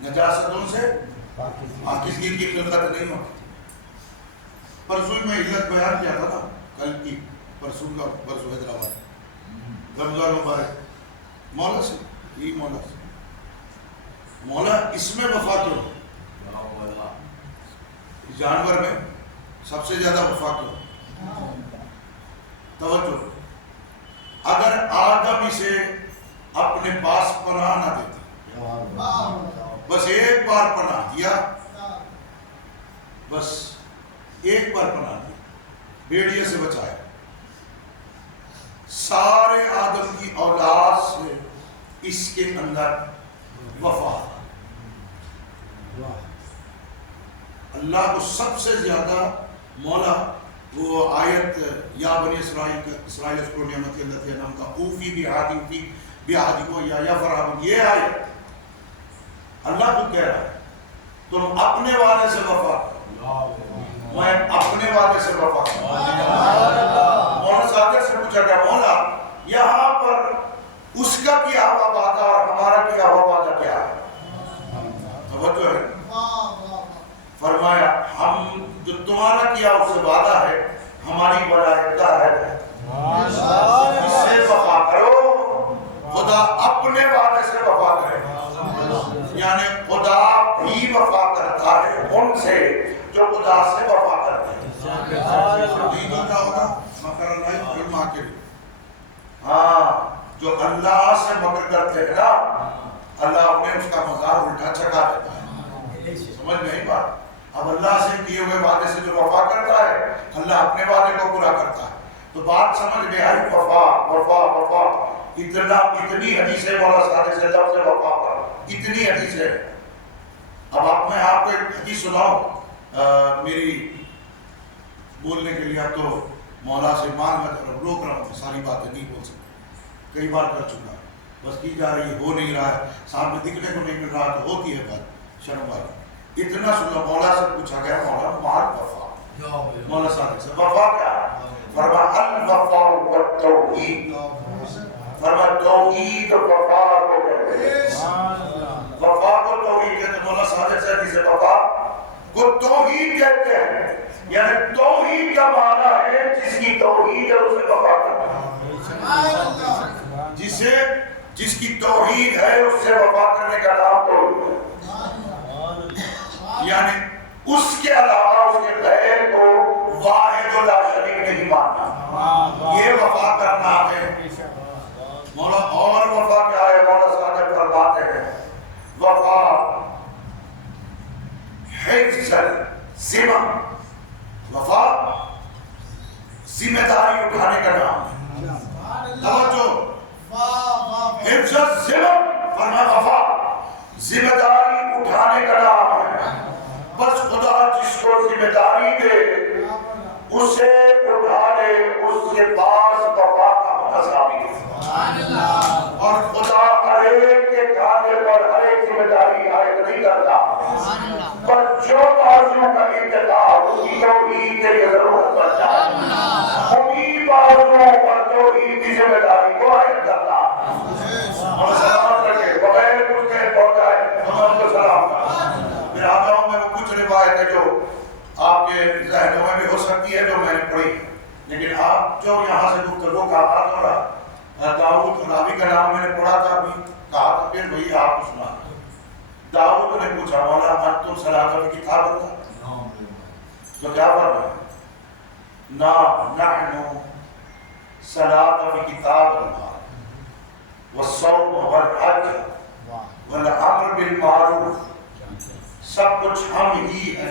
نجاستوں سے پاکیزگی کی قلت نہیں ہوتی. پرسوں میں علت بیان کیا تھا نا کل کی پرسوں حیدرآباد رمضان مبارک مولا سے یہی مولا سے مولا اس میں وفا کیوں جانور میں سب سے زیادہ وفا کیوں. توجہ اگر آدم اسے اپنے پاس پناہ نہ دیتا بس ایک بار پناہ دیا بس ایک بار پناہ دیا بھیڑیے سے بچایا سارے آدم کی اولاد سے اس کے اندر وفا. اللہ کو سب سے زیادہ مولا وہ آیت یا بنی اسرائیل اس کو نعمت اللہ نام کا اوفی بیعہدی کو یا فرحم یہ آیت اللہ کو کہہ رہا ہے تم اپنے وعدے سے وفا میں اپنے وعدے سے وفا. مولا صادق سے پوچھا گیا مولا یہاں پر اس کا کیا ہوا وعدہ اور ہمارا کیا ہوا وعدہ کیا ہے. توجہ ہے فرمایا ہم جو تمہارا کیا اس سے وعدہ ہے ہماری ولایت ہے اس سے وفا کرو. خدا اپنے وعدے سے وفا کرے یعنی خدا بھی وفا کرتا ہے ان سے جو خدا سے وفا کرتے ہیں. ہاں جو اللہ سے مکر کرتے ہیں نا اللہ اپنے اس کا مزار الٹا چکا دیتا ہے. سمجھ میں نہیں بات. اب اللہ سے کیے ہوئے وعدے سے جو وفا کرتا ہے اللہ اپنے وعدے کو پورا کرتا ہے. تو بات سمجھ میں آئی وفا وفا وفا اتنی حدیث ہے مولا صادق سے لفظ وفا پر اتنی حدیث ہے. اب میں آپ کو ایک حدیث سناؤں میری بولنے کے لیے اب تو مولا سے مانگ کر روک رہا ہوں، ساری باتیں نہیں بول سکتا، کئی بار کر چکا، بس کی جا رہی ہے، ہو نہیں رہا ہے، سامنے دکھنے کو نہیں مل رہا تو ہوتی ہے بات، شرم بات۔ اتنا سنا مولا سے پوچھا گیا، مولا مال وفا، مولا صادق سے وفا کیا ہے؟ فرما الوفا والتوحید، فرما توحید و وفا کو کہتے ہیں، وفا کو توحید کہتے ہیں۔ مولا صادق سے جسے وفا کو توحید کہتے ہیں، یعنی توحید کا معنی ہے جس کی توحید ہے اسے وفا کرنا، جس کی توحید ہے اس سے وفا کرنے کا نام توحید ہے، یعنی اس کے علاوہ اس کے غیر کو واحد و لا شریک نہیں ماننا، یہ وفا کرنا ہے۔ مولا اور وفا کیا ہے؟ مولا صادق فرماتے ہیں وفا حفظ الذمہ، وفا ذمہ داری اٹھانے کا نام ہے، توجہ، حفظ الذمہ فرما وفا ذمہ داری اٹھانے کا نام ہے، بس خدا جس کو ذمہ داری دے اسے اٹھا لے، اس کے پاس وفا کا مذہبی ہے، اور خدا ہر ایک کے کھانے پر ہر ایک ذمہ داری عائد نہیں کرتا، پر جو بازو کا انتخاب اس کی توحید کے لیے ضرورت پڑتا ہے انہی بازو پر توحید کی ذمہ داری کو عائد کرتا، اور سلام کر کے بغیر کچھ کہے پہنچائے ہم کو سلام کرتا۔ میرا آدھاؤں میں وہ کچھ روایت ہے جو آپ کے ذہنوں میں بھی ہو سکتی ہے جو میں نے پڑھی، لیکن آپ جو یہاں سے گفتگو کا آغاز ہو رہا، داؤد راوی کا نام میں نے پڑھا تھا، ابھی کہا تھا، پھر وہی آپ کو سنا۔ داؤد نے پوچھا مولا انتم صلاۃ فی کتاب اللہ، تو کیا فرمایا؟ نا نحن صلاۃ فی کتاب اللہ والصوم والحج والامر بالمعروف، سب کچھ ہم ہی ہے،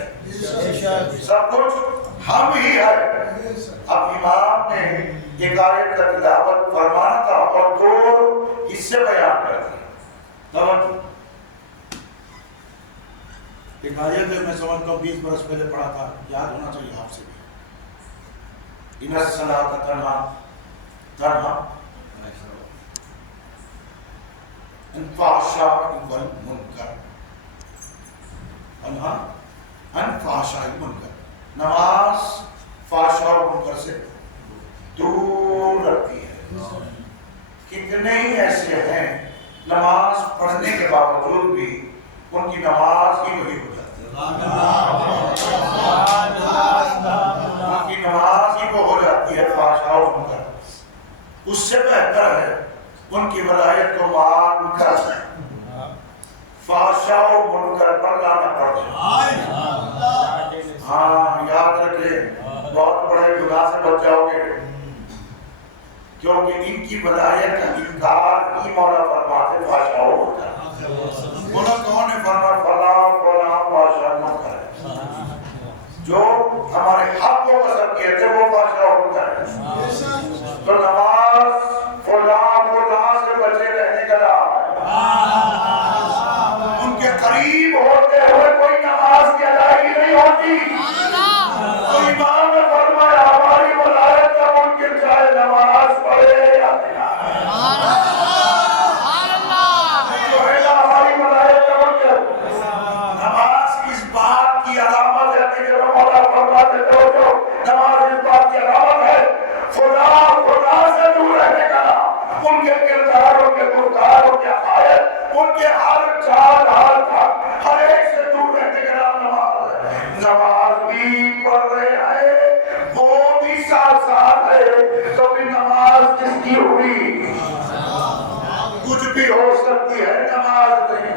سب کچھ ہم ہی ہے۔ اب امام نے ایک آیت کا تلاوت فرمانا تھا اور دو حصے بیان کر دیے۔ ایک آیت ہے، میں سمجھتا ہوں 20 برس پہلے پڑھا تھا، یاد ہونا چاہیے آپ سے بھی، ان الصلاۃ تنہی عن الفحشاء والمنکر، عن فحشاء المنکر، نماز فحشاء اور منکر سے دور رکھتی ہے۔ کتنے ہی ایسے ہیں نماز پڑھنے کے باوجود بھی ان کی نماز ہی وہی ہو جاتی ہے، ان کی نماز ہی وہ ہو جاتی ہے فحشاء اور منکر۔ اس سے بہتر ہے ان کی ولایت کو مان کر فحشاء و منکر پر لانا پڑ جائے۔ ہاں یاد رکھیں، بہت بڑے گناہ سے بچ جاؤ گے، کیونکہ ان کی ولایت کا انکار ہی مولا فرماتے فحشاء و منکر۔ مولا کون ہے؟ فرما فلاں فلاں فحشاء و منکر، جو ہمارے حق کو قسم کیے تھے وہ فحشاء و منکر ہے۔ تو نماز فلاں فلاں سے بچے رہنے کا نام ہے، ان کے قریب ہوتے ہوئے کوئی نماز کی ادائیگی نہیں ہوتی۔ تو امام نے فرمایا ہماری ولایت کا ممکن چاہے نماز پڑھے یا جو ہے نا ہماری ولایت کا ممکن، نماز اس بات کی علامت ہے کہ جب مولا فرماتے تھے جو نماز اس بات کی علامت ہے خدا سے دور رہنے کا، ان کے کردار، ان کے گفتار، ان کے عقائد، ان کے ہر چال حال تک ہر ایک سے دور رہنے کا نام نماز ہے۔ نماز بھی پڑھ رہے ہیں، وہ بھی ساتھ ساتھ ہے، تو بھی نماز کس کی ہوئی؟ کچھ بھی ہو سکتی ہے، نماز نہیں۔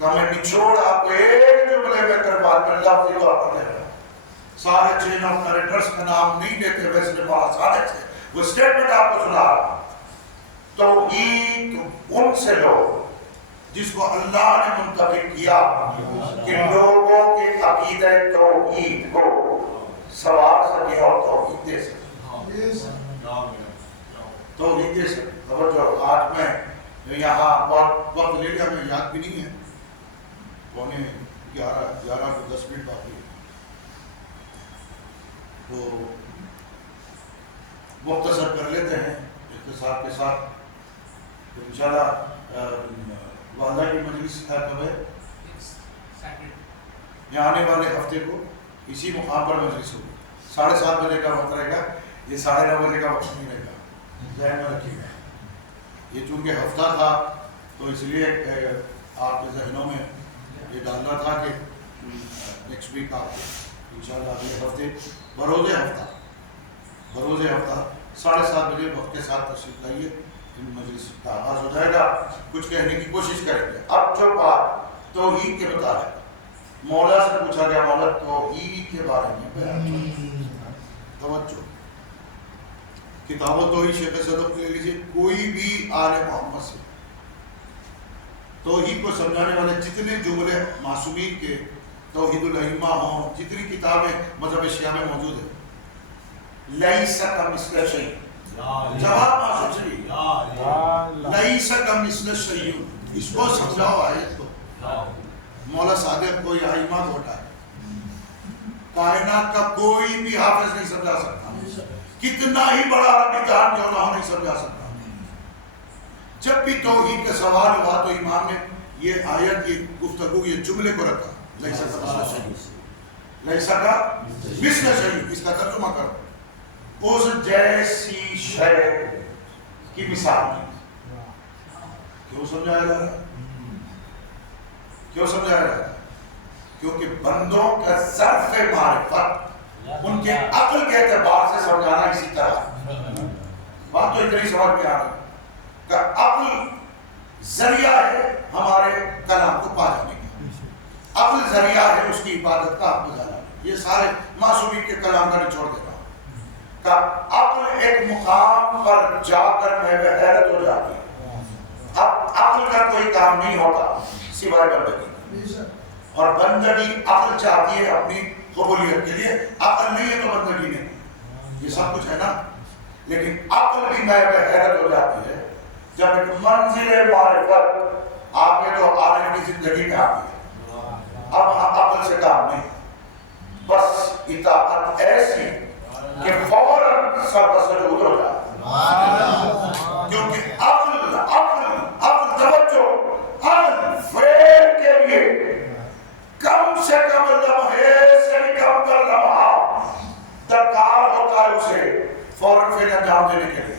کہ میں نچوڑ آپ کو ایک جملے میں کر بات میں لفظی طور پر دے رہا ہوں. سارے چین آف کریکٹرز کا نام نہیں دیتے ویسے بہت سارے تھے, وہ سٹیٹمنٹ آپ کو سنا رہا ہوں. توحید ان سے لو جس کو اللہ نے منتخب کیا کہ لوگوں کے عقیدہ توحید کو سوار سکے اور توحید دے سکے. توحید دے سکے. توجہ, آج میں یہاں بہت وقت لے لیا, میں یاد بھی نہیں ہے, 11 کو 10 منٹ باقی ہے, تو مختصر کر لیتے ہیں اختصار کے ساتھ. تو انشاءاللہ وعدہ کی مجلس ہے کب ہے؟ یہ آنے والے ہفتے کو اسی مقام پر مجلس ہوگی. 7:30 بجے کا وقت رہے گا, یہ 9:30 بجے کا وقت نہیں رہے گا, ذہن میں رکھیے گا. یہ چونکہ ہفتہ تھا تو اس لیے آپ کے ذہنوں میں یہ ڈالنا تھا کہ نیکسٹ ویک آپ انشاءاللہ اگلے ہفتے بروز ہفتہ 7:30 بجے وقت کے ساتھ تشریف لائیے. مجلس کا آغاز ہو جائے گا. کچھ کہنے کی کوشش کریں گے. اب جو بات توحید کے متعلق مولا سے پوچھا گیا, مولا توحید کے بارے میں بیان. توجہ, کتاب و توحید شیخ صدوق لے لیجیے. کوئی بھی آل محمد سے توحید کو سمجھانے والے جتنے جملے معصومین کے توحید الائمہ ہوں, جتنی کتابیں مذہب شیعہ میں موجود ہیں, لیس کمثلہ شیء, جواب معصوم سے لیس کمثلہ شیء, اس کو سمجھاؤ آیت کو. مولا صادق کو یا ائمہ کو ہٹائے, کائنات کا کوئی بھی حافظ نہیں سمجھا سکتا, کتنا ہی بڑا عربی دان کیوں نہ ہو نہیں سمجھا سکتا. جب بھی توحید کا سوال ہوا تو امام نے یہ آیت, یہ گفتگو, یہ جملے کو رکھا, لیس کمثلہ شیء, لیس کمثلہ شیء. اس کا ترجمہ کرو, اس جیسی شے کی مثال نہیں. کیوں سمجھایا جا رہا ہے؟ کیوں سمجھایا جا رہا ہے؟ کیونکہ بندوں کا ظرف معرفت ان کے عقل کے اعتبار سے سمجھانا اسی طرح. بات تو اتنی سمجھ میں آ رہی کہ عقل ذریعہ ہے ہمارے کلام کو پا جانے کا, عقل ذریعہ ہے اس کی عبادت کا حق بجانا. یہ سارے معصومین کے کلام کا نچوڑ دے رہا ہوں کہ عقل ایک مقام پر جا کر محو حیرت ہو جاتی ہے. اب عقل کا کوئی کام نہیں ہوتا سوائے بندگی, اور بندگی عقل چاہتی ہے اپنی قبولیت کے لیے. عقل نہیں ہے تو بندگی نہیں, یہ سب کچھ ہے نا. لیکن عقل بھی محو حیرت ہو جاتی ہے جب ایک منزل معرفت آگے تو عالم کی زندگی میں آتی ہے. اب عقل سے کام نہیں, بس اطاعت ایسی کہ فوراً سر بسجود ہو جائے. کیونکہ عقل توجہ, عقل فیل کے لیے کم سے کم لمحے سے بھی کم تر لمحہ درکار ہوتا ہے اسے فوراً فیل انجام دینے کے لیے.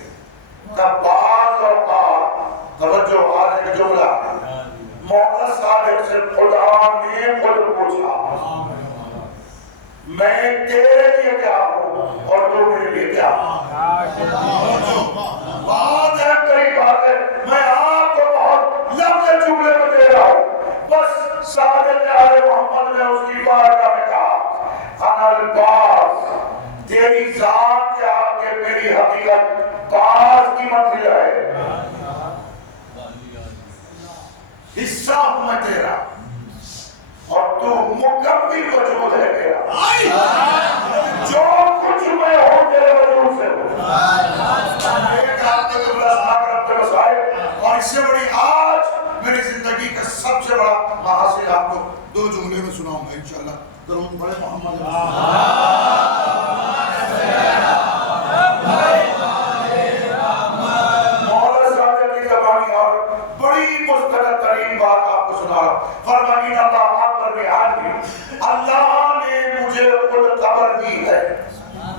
تب بعض اوقات توجہ, آج ایک جملہ مولا صادق سے خدا نے خود پوچھا, میں تیرے لیے کیا ہوں اور تو میرے لیے کیا ہوں. بات ہے, کئی بات ہے, میں آپ کو بہت لمبے جملے میں دے رہا ہوں. بس صادق آل محمد نے اس کی بارگاہ میں کہا, انا الباس, تیری ذات کے آگے میری حقیقت باز کی منزل ہے, حصہ ہوں میں تیرا, اور تو مکمل وجود ہے میرا, جو کچھ میں ہوں تیرے وجود سے ہوں. ایک آپ کا قبل اسماء کا رب کے مسائل, اور اس سے بڑی آج میری زندگی کا سب سے بڑا محاصل آپ کو 2 جملے میں سناؤں گا انشاءاللہ. درود بڑے محمد مولا صادق کی زبانی اور بڑی مستند ترین بات آپ کو سنا رہا ہوں. فرمائیں اللہ اکبر بحمدہ, اللہ نے مجھے خود خبر دی ہے.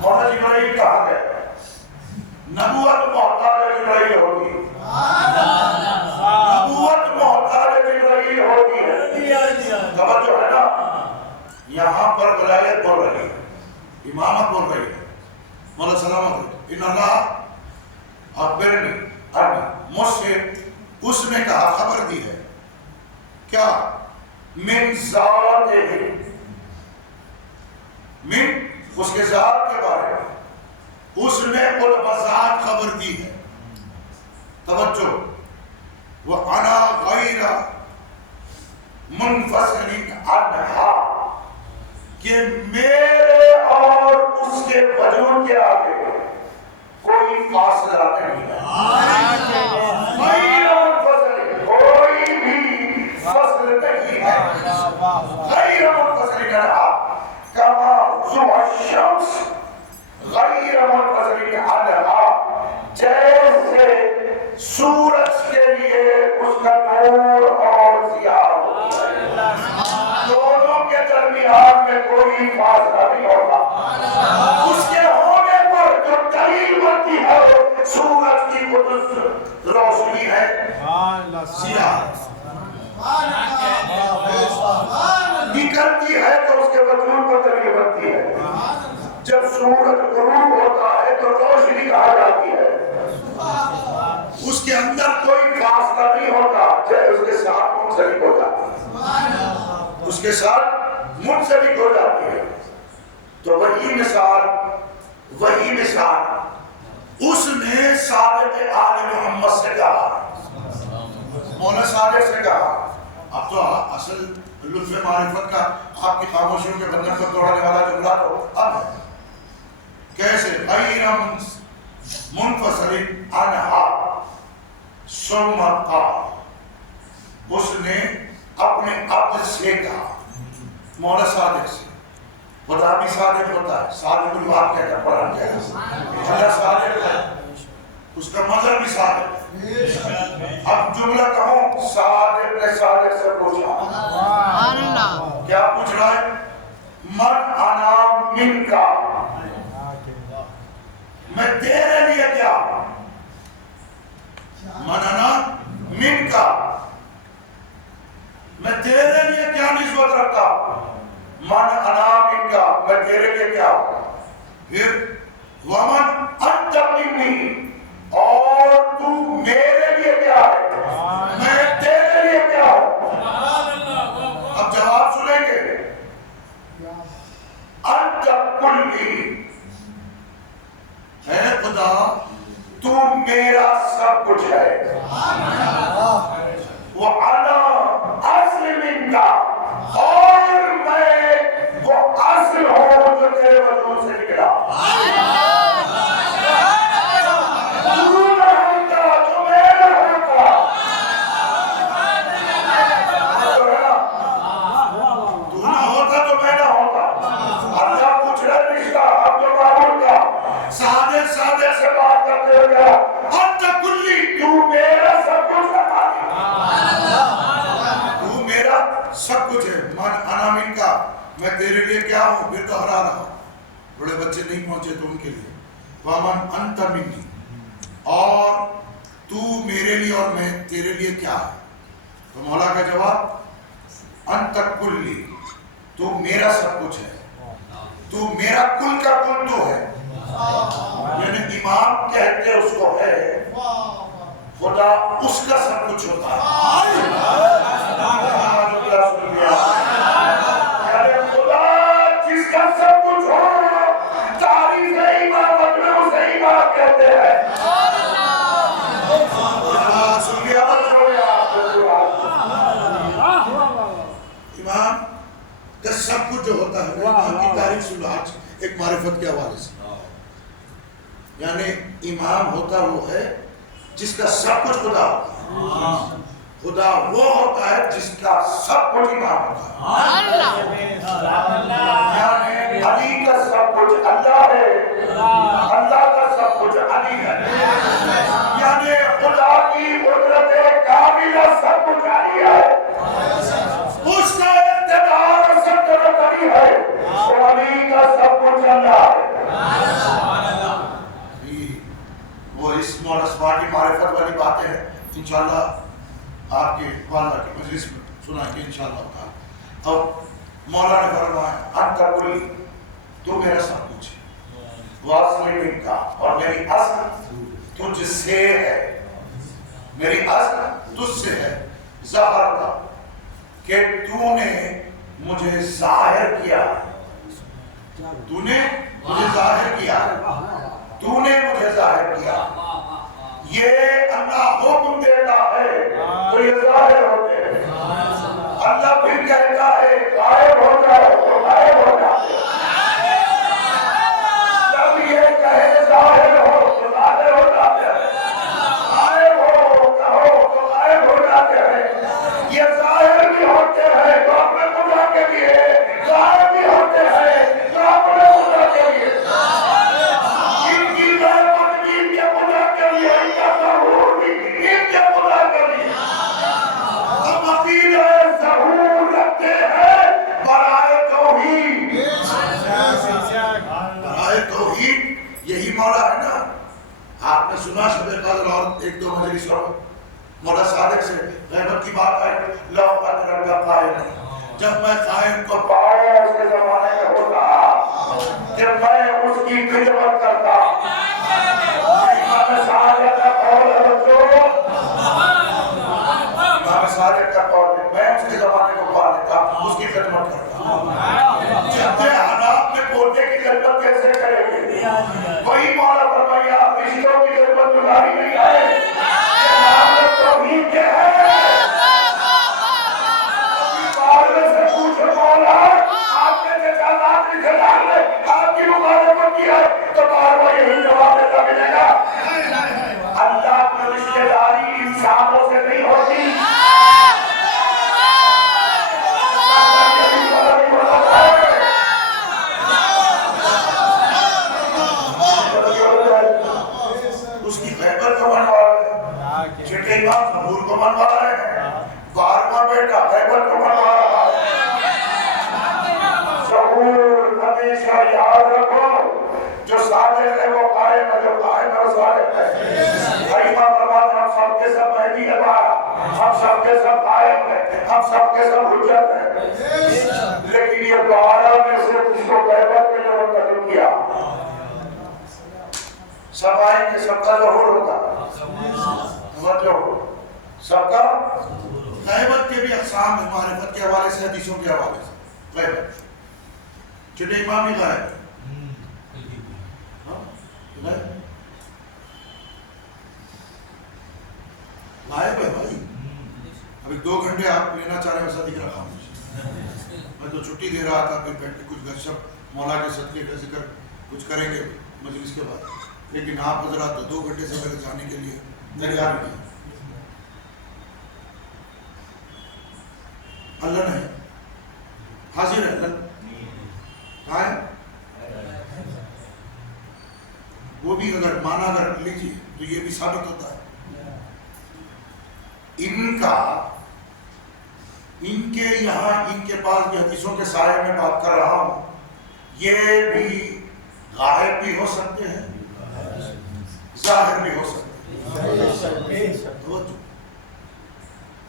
مولا جبرائیل کہا گیا, نبوت محتاج جبرائیل ہوتی ہے, نبوت محتاج جبرائیل ہوتی ہے. توجہ ہے نا, یہاں پر ولایت بول رہی ہے, امامت بول رہی ہے. مولا سلامت ان اللہ اخبرنی, مجھ سے اس نے کہا, خبر دی ہے کیا, من ذاتہ، من اس کے ذات کے بارے میں اس نے قل بذات خبر دی ہے. توجہ، وَأَنَا غَيْرَ مُنْفَصِلٍ عَنْهَا، کہ میرے اور اس کے وجود کے آگے کوئی فاصلہ نہیں ہے. غیر منفصل، کوئی بھی فصل نہیں ہے. غیر منفصل عنہا کما ضوء الشمس غیر منفصل عنہا، جیسے سورج کے لیے اس کا نور اور ضیاء ہوتا ہے. دونوں کے درمیان میں کوئی فاصلہ نہیں ہوتا. اس کے ہونے پر جو دلیل بنتی ہے سورج کی قدس روشنی ہے، ضیاء نکلتی ہے تو اس کے وجود پر دلیل بنتی ہے. جب سورج غروب ہوتا ہے تو روشنی کہا جاتی ہے. اس کے اندر کوئی فاصلہ نہیں ہوتا، چاہے اس کے ساتھ منسلک ہو جاتی ہے، اس کے ساتھ منسلک ہو جاتی ہے. تو وہی مثال اس نے صادق آل محمد سے کہا، مولا صادق سے کہا. اب تو اصل لطف معرفت کا آپ کی خاموشیوں کے بندر کو توڑنے والا جملہ تو اب ہے. کیسے؟ غیر منفصل عنہا ثم قال، اس نے اپنے عبد سے کہا، مولا صادق سے. خدا بھی صادق ہوتا ہے، صادق الوعد کہتا ہے قرآن کہتا ہے. اللہ صادق ہے، اس کا مذہب بھی صادق ہے. اب جملہ کہوں، صادق نے صادق سے پوچھا. کیا پوچھ رہا ہے؟ من انا من کا، میں تیرے لیے کیا ہوں؟ من انا من کا، میں تیرے لیے کیا نسبت رکھتا ہوں؟ من انا من کا، میں تیرے لیے کیا ہوں؟ پھر ومن انت منی، اور تو میرے لیے کیا ہے؟ میں تیرے لیے کیا ہوں؟ اب جواب سنیں گے. انت کلی، اے خدا تو میرا سب کچھ ہے. وَأَنَا أَصْلِ مِنْكَ، اور میں وہ اصل ہوں جو تیرے وجود سے نکلا. تو نہ ہوتا تو میں نہ ہوتا. تو نہ ہوتا تو میں نہ ہوتا. اللہ پوچھ رہا رشتہ اب جو معمول کا صادق سے بات کرتے ہو گیا. انت کلی، تو میرا سب کچھ ہے. تو میرا سب کچھ ہے. من انا من کا، میں تیرے لیے کیا ہوں؟ پھر دوہرا رہا ہوں. بڑے بچے نہیں پہنچے تو ان کے لیے ومن انت منی، اور تو میرے لیے اور میں تیرے لیے کیا ہے؟ تو مولا کا جواب انت کلی، تو میرا سب کچھ ہے. تو میرا کل کا کل تو ہے. یعنی امام کہتے اس کو ہے خدا اس کا سب کچھ ہوتا ہے. یعنی خدا جس کا سب کچھ ہو، تعریف امامت میں اسے امام کہتے ہیں. امام کا سب کچھ جو ہوتا ہے، امام کی تاریخ سن آج ایک معرفت کے حوالے سے. یعنی امام ہوتا وہ ہے جس کا سب کچھ خدا ہوتا ہے. خدا وہ ہوتا ہے جس کا سب کچھ امام ہوتا ہے. یعنی علی کا سب کچھ اللہ ہے، اللہ کا سب کچھ علی ہے. یعنی خدا کی قدرت کاملہ سب کچھ علی ہے. اس کا اقتدار سب طرف علی ہے. علی کا سب کچھ اللہ ہے. وہ اس مولا سبحان کی معرفت والی باتیں ہیں انشاءاللہ آپ کے والدہ کی مجلس میں سنائیں گے انشاءاللہ تعالی. اب مولا نے فرمایا انت کلی، تو میرا سب کچھ ہے. واصل من کا، اور میری اصل تجھ سے ہے. میری اصل تجھ سے ہے. ظاہر کا کہ تو نے مجھے ظاہر کیا، تو نے مجھے ظاہر کیا، تو نے مجھے ظاہر کیا. یہ اللہ حکم دیتا ہے تو یہ ظاہر ہوتے ہیں. اللہ پھر کہتا ہے غائب ہو جاؤ تو غائب ہو جاتے ہیں. جب یہ کہے ظاہر ہو تو ظاہر ہو جاتے ہیں، غائب ہو کہو تو غائب ہو جاتے ہیں. یہ ظاہر بھی ہوتے ہیں تو اپنے خدا کے لیے، غائب بھی ہوتے ہیں تو اپنے خدا کے لیے. ان کی غیبت بھی ان کے خدا کے لیے، ان کا ظہور بھی ان کے خدا کے لیے. ہم عقیدہ ظہور رکھتے ہیں برائے توحید. برائے توحید یہی مولا ہے نا. آپ نے سنا شب قدر اور ایک دو مجلس اور مولا صادق سے غیبت کی بات آئی. لو قدر کا قائم ہے، جب میں قائم کو پاؤں اس کے زمانے میں ہوگا کہ میں اس کی خدمت کرتا. امام صادق کا قول ہے بچوں، امام صادق کا قول ہے میں اس کے زمانے کو پا لیتا، اس کی خدمت کرتا. جب حالات میں پوتے کی خدمت کیسے کریں گے؟ وہی مولا فرمایا رشتوں کی خدمت گزاری نہیں آئے. یہ معاملہ توحید کے ہے. سے پوچھو مولا آپ نے جزاات لکھے ڈالے، آپ کی مخالفت کی ہے تو بار یہی جواب دیتا ملے گا. اللہ کی رشتہ داری انسانوں سے نہیں ہوتی. اس کی غیبت کو منوا رہے، چھٹے امام ظہور کو منوا رہے ہیں، بارہواں بیٹا غیبت کو منوا رہا ہے. ظہور ہمیشہ یاد رکھو، جو صادق ہے وہ قائم ہے، جو قائم ہے وہ صادق ہے. امام فرماتے ہیں ہم سب کے سب مہدی ہے بارہ، ہم سب کے سب قائم ہیں، ہم سب کے سب حجت ہیں. لیکن یہ بارہ میں سے جس کو غیبت کے لیے منتخب کیا، سب آئیں گے، سب کا ظہور ہوگا. سب کا غیبت کے بھی اقسام ہیں، معرفت کے حوالے سے، حدیثوں کے حوالے سے. غیبت چھٹے امام ہی غائب ہے. غائب ہے بھائی. ابھی 2 گھنٹے آپ لینا چاہ رہے ہیں ویسا دکھ رہا ہوں. میں تو چھٹی دے رہا تھا کہ بیٹھ کے کچھ گپ شپ مولا کے صدقے کا ذکر کچھ کریں گے مجلس کے بعد. لیکن آپ حضرات تو 2 گھنٹے سے پہلے جانے کے لیے تیار نہیں. اللہ نہیں حاضر ہے. اللہ کہاں ہے؟ وہ بھی اگر مانا اگر لیجیے تو یہ بھی ثابت ہوتا ہے ان کے یہاں ان کے پاس بھی حدیثوں کے سائے میں بات کر رہا ہوں. یہ بھی غائب بھی ہو سکتے ہیں، ظاہر بھی ہو سکتے ہیں.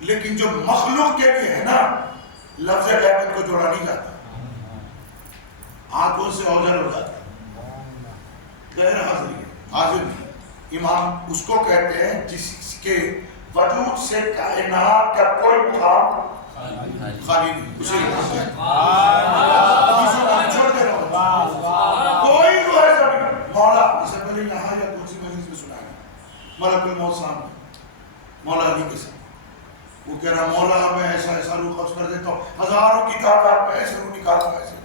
لیکن جو مخلوق کے بھی ہے نا، لفظ غیبت کو جوڑا نہیں جاتا، آنکھوں سے اوجھل ہو جاتا. غیر حاضری ہے، حاضر نہیں. امام اس کو کہتے ہیں جس کے وجود سے کائنات کا کوئی مقام خالی نہیں. اسے چھوڑ دے رہا ہوں. کوئی جو ہے زمین مولا اسے پہلے یہاں یا دوسری مجلس میں سنا ہے. ملک الموت سامنے مولا علی کے ساتھ وہ کہہ رہا مولا میں ایسا ایسا روح قبض کر دیتا ہوں، ہزاروں کی تعداد میں ایسے روح نکالتا ہوں ایسے.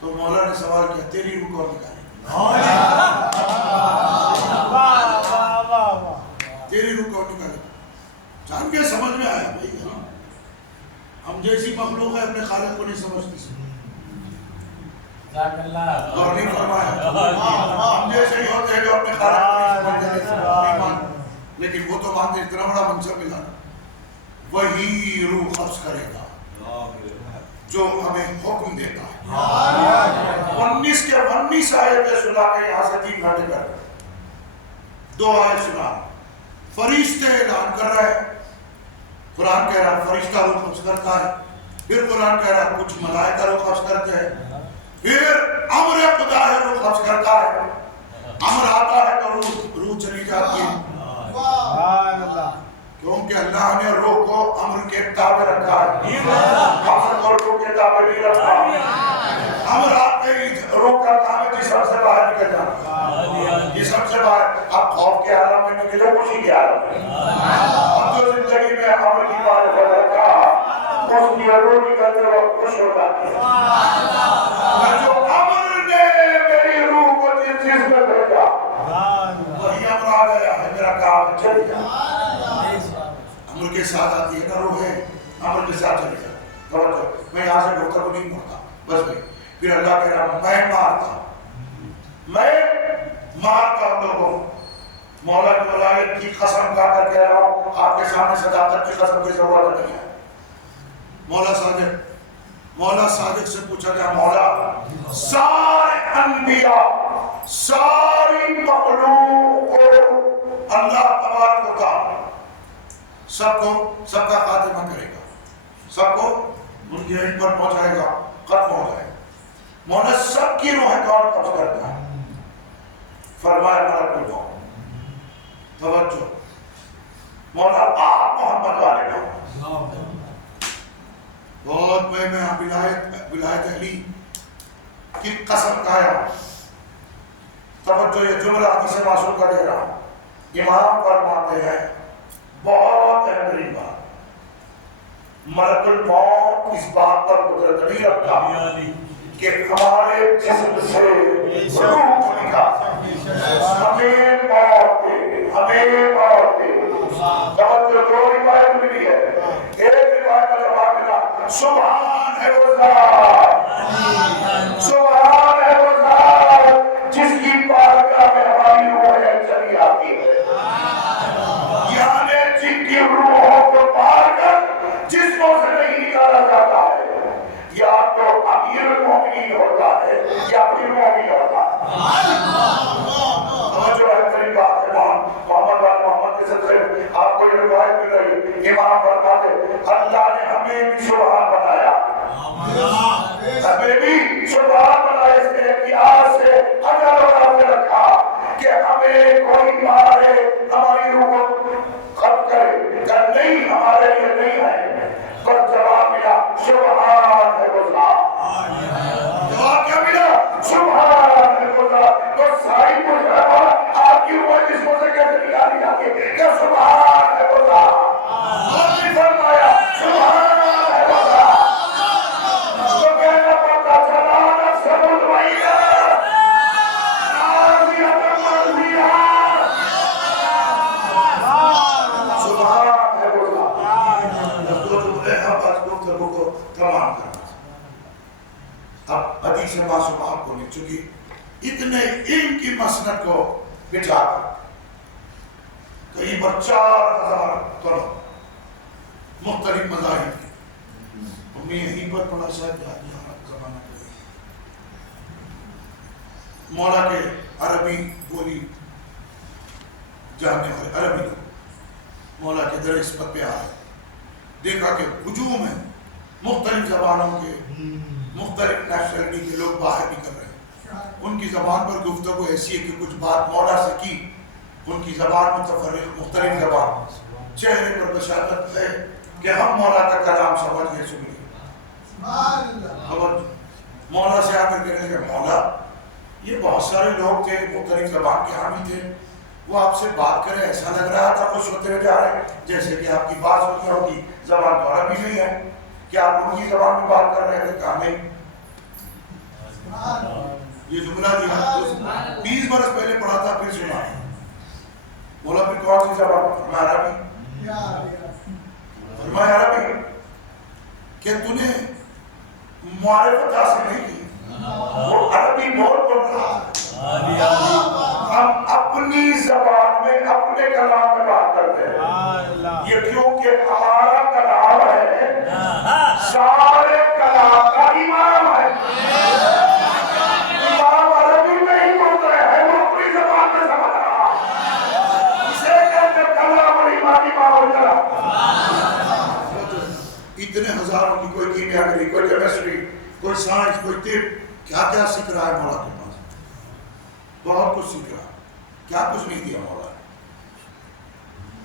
تو مولا نے سوال کیا تیری روح کون نکالی؟ تیری روح کون نکالی؟ جان کے سمجھ میں آیا بھائی. ہم جیسی مخلوق ہے اپنے خالق کو نہیں سمجھتی. اور نہیں فرمایا ہم جیسے ہی ہوتے ہیں جو اپنے خالق کو نہیں سمجھتے. لیکن وہ تو مانتے اتنا بڑا منصب ملا، وہی روح قبض کرے گا جو ہمیں حکم دیتا ہے. 19 کے 19 آیتیں سنا کے یہاں سے 3 گھنٹے کر 2 آیت سنا. فرشتے اعلان کر رہے ہیں، قرآن کہہ رہا فرشتہ روح قبض کرتا ہے. پھر قرآن کہہ رہا کچھ ملائکہ روح قبض کرتے ہیں. پھر امر خدا ہے روح قبض کرتا ہے. امر آتا ہے تو روح چلی جاتی ہے. کیونکہ اللہ نے روح کو امر حسن اور روح کے تابع نہیں رکھا. ہم رات میں روح کا کام ہے جسم سے باہر نکل جانا. جسم سے باہر اب خوف کے عالم میں نکلے خوشی کے عالم میں. اب جو زندگی میں عمل کی بات کر رکھا اس کی روح نکلتے وقت خوش ہو جاتی ہے. جو عمل نے میری روح کو جس چیز میں بھیجا وہی امر آ گیا ہے, میرا کام چل گیا. عمل کے ساتھ آتی ہے نا روح ہے, عمل کے ساتھ چل گیا. توجہ, میں یہاں سے ڈاکٹر کو نہیں مارتا بس نہیں. پھر اللہ کہہ رہا میں مارتا ہوں لوگوں. مولا کی ولایت کی قسم کھا کر کہہ رہا ہوں, آپ کے سامنے صداقت کی قسم کی ضرورت نہیں ہے. مولا صادق سے پوچھا گیا, مولا سارے انبیاء ساری مخلوق کو اللہ تبارک و تعالی سب کا خاتمہ کرے گا, سب کو ان کی عین پر پہنچائے گا, ختم ہو جائے گا. مولا سب کی روح کون قبض کرتا ہے؟ فرمایا ملک الموت. توجہ, مولا آپ محمد والے کا بہت میں ولایت علی کی قسم کھایا. توجہ, یہ جملہ حدیث معصوم کا دے رہا ہوں. امام فرماتے ہیں بہت اہم بات, ملک الموت اس بات پر قدرت نہیں رکھتا کہ ہمارے جسم سے روح نکال, ہمیں موت دے, ہمیں موت دے. توجہ, دو روایت ملی ہے. ایک روایت کا جواب ملا, سبحان ہے وہ ذات, سبحان ہے وہ ذات جس کی بارگاہ میں ہماری روحیں چلی آتی ہے. یعنی جن کی روحوں کو پار کر جسموں سے نہیں نکالا جاتا ہے, یا تو امیر المومنین ہوتا ہے یا پھر مومن ہوتا ہے. جو بہترین بات ہے محمد کے سلسلے میں آپ کو یہ روایت مل رہی, امام فرماتے اللہ نے ہمیں بھی سبحان بنایا, ہمیں بھی سبحان بنایا اس کے اختیار سے اجر و نافع رکھا کہ ہمیں کوئی مارے ہماری روح کو ختم کرے کہ نہیں, ہمارے لیے نہیں ہے. پر جواب ملا سبحان ہے وہ ذات. جواب کیا ملا؟ سبحان ہے وہ ذات. تو ساری پوچھ رہا ہے آپ کی روح جسموں سے کیسے نکالی جاتی ہے کہ سبحان ہے وہ ذات. اور بھی فرمایا سبحان ہے وہ ذات. تو کہنا پڑتا چلا نفس مطمئنہ راضیہ مرضیہ. سبحان ہے وہ ذات. کو تمام کرنا. اب حدیث معصوم آپ کو مل چکی. اتنے علم کی مسند کو بٹھا کر کہیں پر 4000 طلب مختلف مذاہب کی, ہم نے یہیں پر پڑھا شاید زمانہ کے مولا کے عربی بولی جاننے والے عربی لوگ مولا کے در عصمت پہ آئے, دیکھا کہ ہجوم ہے, مختلف زبانوں کے مختلف نیشنلٹی کے لوگ باہر نکل رہے ہیں. ان کی زبان پر گفتگو ایسی ہے کہ کچھ بات مولا سے کی, ان کی زبان متفرق مختلف زبان, چہرے پر بشارت ہے کہ ہم مولا کا کلام سمجھ گئے, سن لیے. مولا سے آ کر کہنے لگے مولا یہ بہت سارے لوگ تھے مختلف زبان کے حامی تھے, وہ آپ سے بات کرے ایسا لگ رہا تھا خوش ہوتے ہوئے جا رہے ہیں جیسے کہ آپ کی بات سنتے ہو کی زبان تو عربی نہیں ہے, کیا آپ ان کی زبان میں بات کر رہے تھے؟ کہا نہیں. یہ جملہ دیا 20 برس پہلے پڑھا تھا پھر سنا. مولا پھر کون سی زبان؟ فرمایا عربی. فرمایا عربی. کہ تو نے معرفت حاصل نہیں کی, وہ عربی بول رہا ہے, ہم اپنی زبان میں اپنے کلام میں بات کرتے ہیں. یہ کیونکہ ہمارا کلام ہے سارے کلام کا امام ہے. امام عربی میں ہی بول رہے ہیں, وہ اپنی زبان میں سمجھ رہا, اسے کہتے کلام اور امام امام ہو. اتنے ہزاروں کی کوئی کیمیا کری, کوئی کیمسٹری, کوئی سائنس, کوئی طب, کیا کیا سیکھ رہا ہے مولا کے پاس, بہت کچھ سیکھ رہا ہے. کیا کچھ نہیں دیا مولا نے.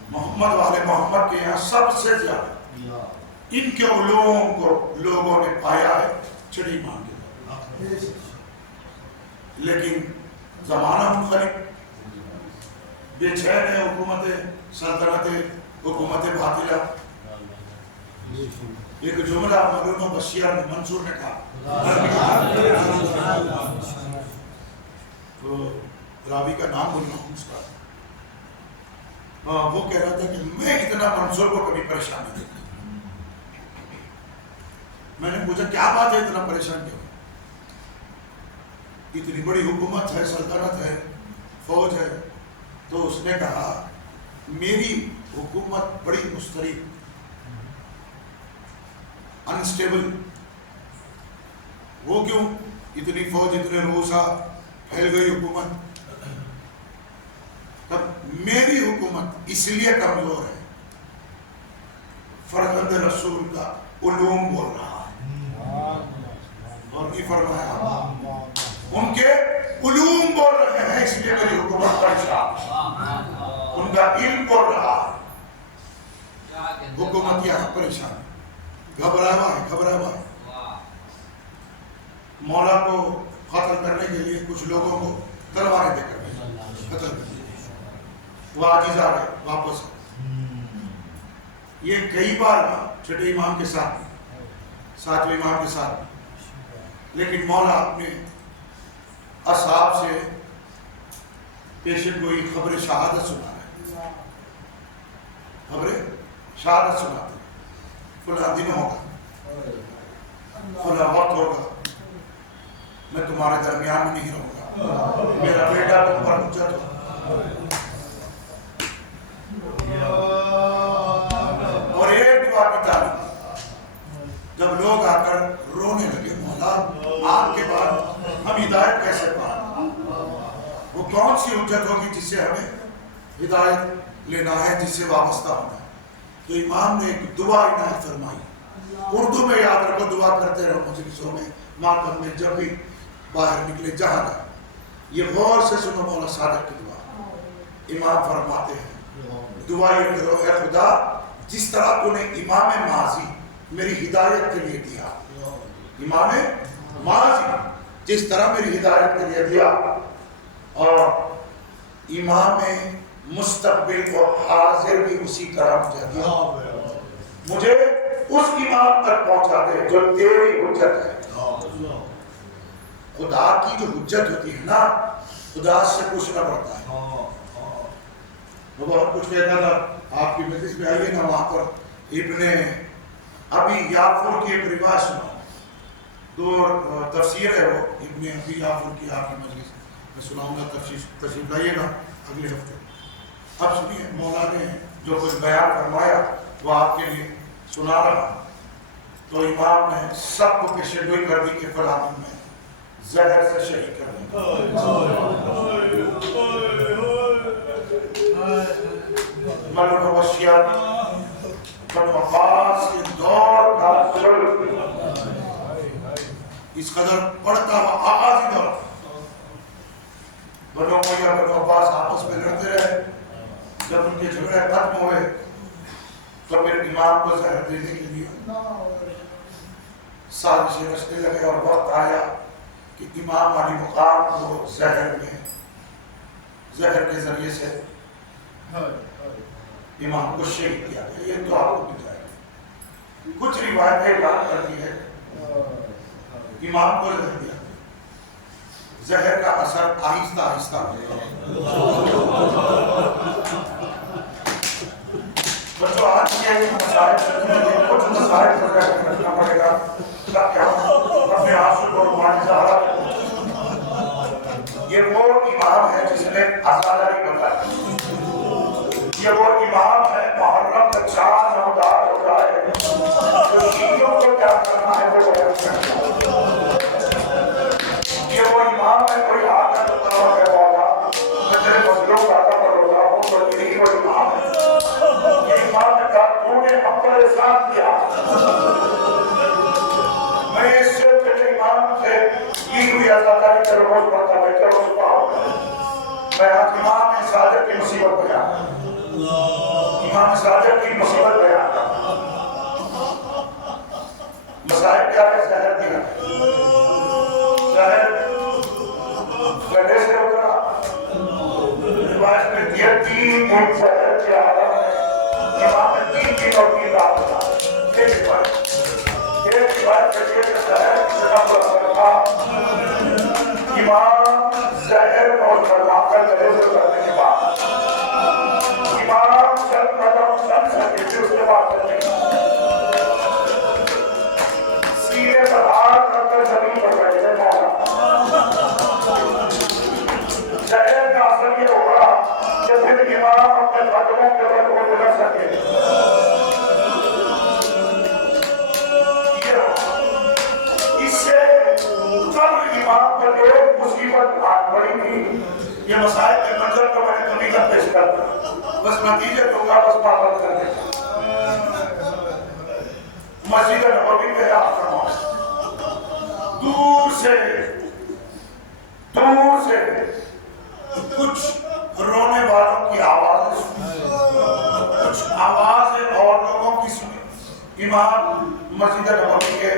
محمد والے محمد کے یہاں سب سے زیادہ ان کے علوم کو لوگوں نے پایا ہے چڑی مانگے، لیکن زمانہ مختلف، بے چین ہے حکومت سلطنت، حکومت باطلہ. ایک جملہ مولانا بشیر منصور نے کہا، تو راوی کا نام بولنا ہوں اس کا، وہ کہہ رہا تھا کہ میں اتنا منصور کو کبھی پریشان نہیں دیتا. میں نے پوچھا کیا بات ہے اتنا پریشان کیوں؟ اتنی بڑی حکومت ہے، سلطنت ہے، فوج ہے. تو اس نے کہا میری حکومت بڑی مضطرب، انسٹیبل. وہ کیوں؟ اتنی فوج، اتنے روزہ، پھیل گئی حکومت. تب میری حکومت اس لیے کمزور ہے، فرزند رسول کا علوم بول رہا ہے. اور نہیں فرمایا ان کے علوم بول رہے ہیں اس لیے میری حکومت پریشان، ان کا علم بول رہا ہے. حکومت یہاں پریشان، گھبرایا ہوا ہے. مولا کو قتل کرنے کے لیے کچھ لوگوں کو تلواریں دے کر قتل کر دیا. وہ عاجز آ گئے واپس. یہ کئی بار چھٹے امام کے ساتھ، ساتویں امام کے ساتھ. لیکن مولا اپنے اصحاب سے پیشن گوئی خبر شہادت سنا رہے، خبر شہادت سناتے. فلاں دن ہوگا، فلاں وقت ہوگا، میں تمہارے درمیان میں نہیں رہوں گا، میرا بیٹا تم پر حجت ہو. اور ایک دعا کی تعلیم، جب لوگ آ کر رونے لگے مولا آپ کے بعد ہم ہدایت کیسے پائیں؟ وہ کون سی حجت ہوگی جس سے ہمیں ہدایت لینا ہے، جس سے وابستہ ہونا ہے؟ تو امام نے ایک دعا عنایت فرمائی. اردو میں یاد رکھو، دعا کرتے رہو مجلسوں میں، ماتم میں، جب بھی باہر نکلے، جہاں گئے. یہ غور سے سنو مولا صادق کی دعا. امام فرماتے ہیں دعا یہ کرو، اے خدا جس طرح تو نے امام ماضی میری ہدایت کے لیے دیا، امام ماضی جس طرح میری ہدایت کے لیے دیا، اور امام مستقبل کو حاضر بھی اسی طرح مجھے دیا. مجھے اس امام تک پہنچا دے جو تیری حجت ہے. خدا کی جو حجت ہوتی ہے نا، خدا سے پوچھنا پڑتا ہے. وہ بہت کچھ کہتا تھا، آپ کی مجلس میں آئیے نا، وہاں پر ابن ابی یافور کی ایک روایت سنا. دو تفسیر ہے وہ ابن ابی یافور کی، آپ کی مجلس میں سناؤں گا. تشریف لائیے گا اگلے ہفتے. اب سنیے مولا نے جو کچھ بیان فرمایا وہ آپ کے لیے سنا رہا. تو امام نے سب کو پیشن گوئی کر دی کہ فلاں دن میں زہر سے شہید کر دیں. بنو وشیار، بنو عباس کے دور کا ظلم اس قدر پڑتا ہوا آغازی دور. بنو امیہ، بنو عباس آپس میں لڑتے رہے. جب ان کے جھگڑے ختم ہوئے تو پھر امام کو زہر دینے کے لیے سازشیں رچنے لگے، اور وقت آیا کہ امام علی مقام کو زہر کے ذریعے سے امام کو شہید کیا گیا. یہ تو آپ کو مل جائے گا. کچھ روایتیں بات کرتی ہے امام کو زہر دیا. زہر کا اثر آہستہ آہستہ بچوں آج کے مسائل کچھ مسائل پر رکھنا پڑے گا تاکہ ہم اپنے آنسو کو رومانی سہارا. یہ وہ امام ہے جس نے ازاداری بتائی. یہ وہ امام ہے محرم کا چاند نمودار ہو رہا ہے جو شیعوں کو کیا کرنا ہے وہ بیان کرتا ہے. یہ وہ امام ہے کوئی آگا تو طرح ہے مولا میں تیرے مظلوم کا عطا پر روزہ ہوں تو یہی وہ امام ہے. یہ امام نے کہا تو نے ہم پر احسان کیا. میں اس سے پہلے امام سے کی ہوئی ازاداری کا روز پڑھتا میں کیا روز پاؤں. میں آج امام صادق کی مصیبت بیان، امام صادق کی مصیبت بیان. مسائل کیا ہے؟ زہر دیا، زہر گلے سے اترا، روایت میں دیا 3 دن زہر کے عالم ہے، امام نے 3 دن اور 3 رات بتا ایک روایت کہتی ہے کہ زہر کی جگہ پر اثر تھا، امام زہر اور کروا کر گلے سے اترنے کے بعد امام چند قدم چل سکے تھے، اس کے بعد چلنے سینے پر ہاتھ رکھ کر زمین پر بیٹھے مولا زہر کا اثر یہ ہوا کہ پھر امام اپنے قدموں کے بل کو بلند سکے، یہ ہوا اس سے قبل امام پر ایک مصیبت آن پڑی تھی۔ یہ مسائل کے منظر کو میں نے کبھی کا پیش کر دیا، بس نتیجے دوں گا، بس پابند کر دیا۔ مسجد نبوی میں آپ فرماؤ، دور سے کچھ رونے والوں کی آوازیں سنی، کچھ آوازیں اور لوگوں کی سنی۔ امام مسجد نبوی کے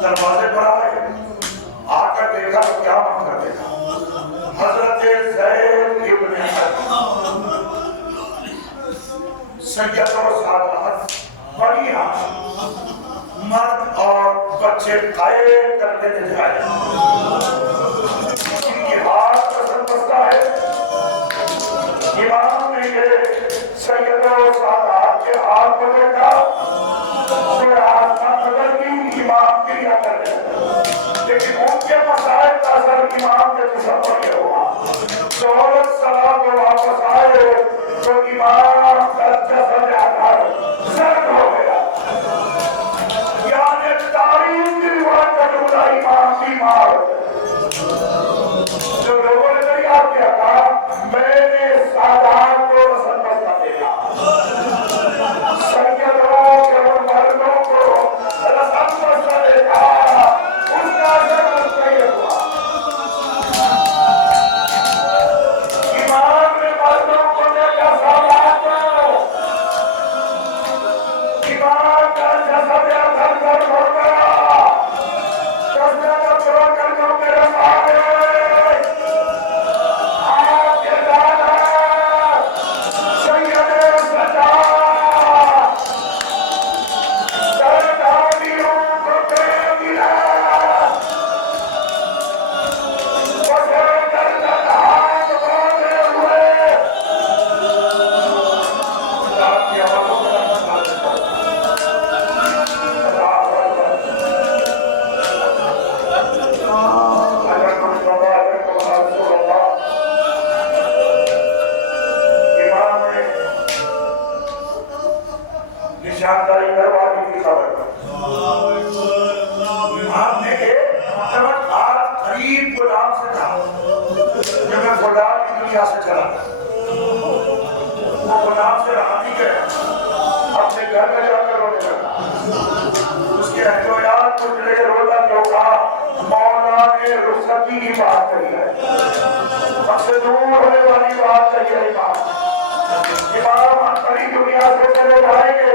دروازے پر آئے، آ کر دیکھا تو کیا منظر دیکھا، حضرت زید ابن سید و سادات بڑی آنکھ مرد اور بچے قائد کرتے جائے، ان کی ہاتھ کا سربستہ ہے۔ امام نے یہ سید و سادات کے حال کو دیکھا تو آسمان نظر کی امام کی یا کر رہے، لیکن ان کے مسائل کا اثر امام کے جسم پر یہ ہوا۔ دولت سلام کو واپس آئے تو امام کا جسد آدھار زرد ہو گیا، یعنی تاریخ کی روایت کا جملہ امام بیمار ہو گیا۔ جو لوگوں نے نہیں آپ کیا کہا، میں نے سادات کو سربستہ دیکھا، سیدوں کے مردوں کو سربستہ دیکھا، اس کا اثر مجھ پہ یہ ہوا۔ امام نے مردوں کو دیکھا، سادات کو، امام کا جسد اثر درد ہو گیا، جسد کا چھوڑ کر جو میرے سامنے آپ کے دادا سید سجاد سرداریوں کو دے ملا، بسے درد ہاتھ باندھے ہوئے آپ کی آوازوں کا نشانداری کروانے کی خبر امام نے ایک مرتبہ ہاتھ قریب غلام سے تھا، جب میں غلام کی دنیا سے چلا وہ غلام سے رہا نہیں گیا، اپنے گھر میں جا کر رونے لگا، اس کے اہل و یار کچھ لے روتا کیوں کہا، مولا نے رخصتی کی بات کہی ہے، اب سے دور ہونے والی بات کہی ہے امام اپنی دنیا سے چلے جائیں گے،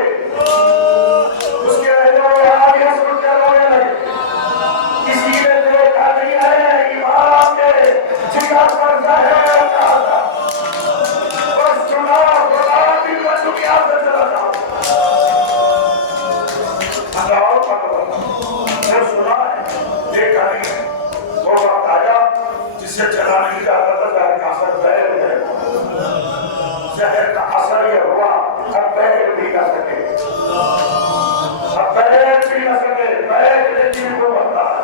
اس کے اہل و یار یہ سن کر رونے لگے، کسی نے دیکھا نہیں ہے امام کے جگر پر زہر کہا تھا، بس سنا خدا بھی میں دنیا سے چلا جاؤں، اللہ پاک نے سنا ہے دیکھا نہیں ہے، وہ وقت آیا جس سے چلا نہیں جاتا تھا، زہر کا اثر زہر ہے، زہر کا اثر یہ ہوا اب بیٹھ بھی نہ سکے، اب بیٹھ بھی نہ سکے، بیٹھ لیکن کو بنتا ہے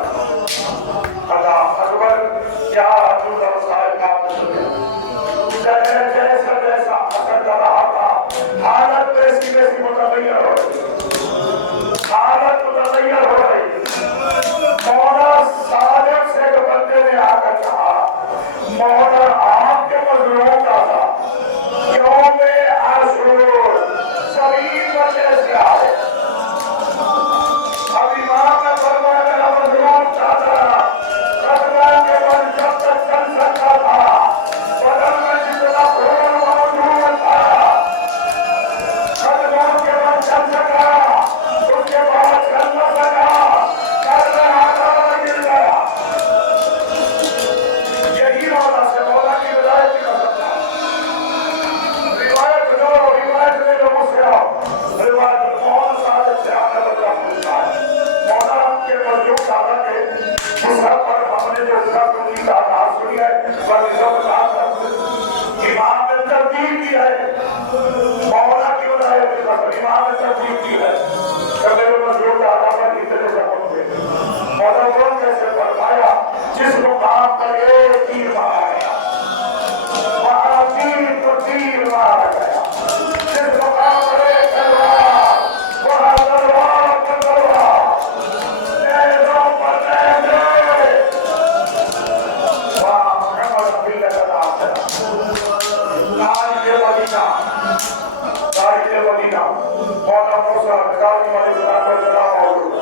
اللہ اکبر، کیا جملہ وسائل کا زہر جیسا جیسا اثر کر رہا تھا، حالت ویسی ویسی متغیر ہو رہی، حالت متغیر ہو رہی، مولا صادق سے جو بندے نے آ کر کہا، مولا آپ کے مظلوم کا تھا، یوم عاشور زمین پر جیسے آئے مسافر ہم نے جو سب کی تعداد سنی ہے پر امام نے ترتیب کی ہے مولا کی بنائے امام نے ترتیب کی ہے کبھی مزید آدھا کتنے سبب تھے مولا وہ کیسے فرمایا جس مقام پر ایک تیر مارا وہاں تیر مارا گیا جس مقام پر ایک تلوار وہاں تلوار پر تلوار نیزوں پر نیزے وہاں محمد ربی اللہ تاریخ مدینہ مولا موسیٰ کاظم علیہ السلام موجود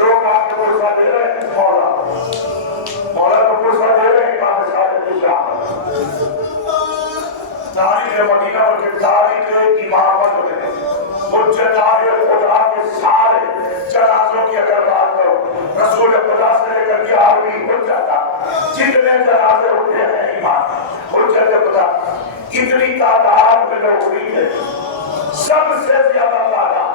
لوگ آپ کو پرسہ دے رہے ہیں مولا کو پرسہ دے رہے ہیں امام صادق شاہ تاریخ مدینہ اور تاریخ امامت میں حجتائے خدا کے سارے جنازوں کی اگر بات کرو رسول خدا سے لے کر 11ویں حجت جتنے جنازے اٹھے ہیں ایمان حجت خدا اتنی تعداد میں لوگ ہوئی ہے سب سے زیادہ تعداد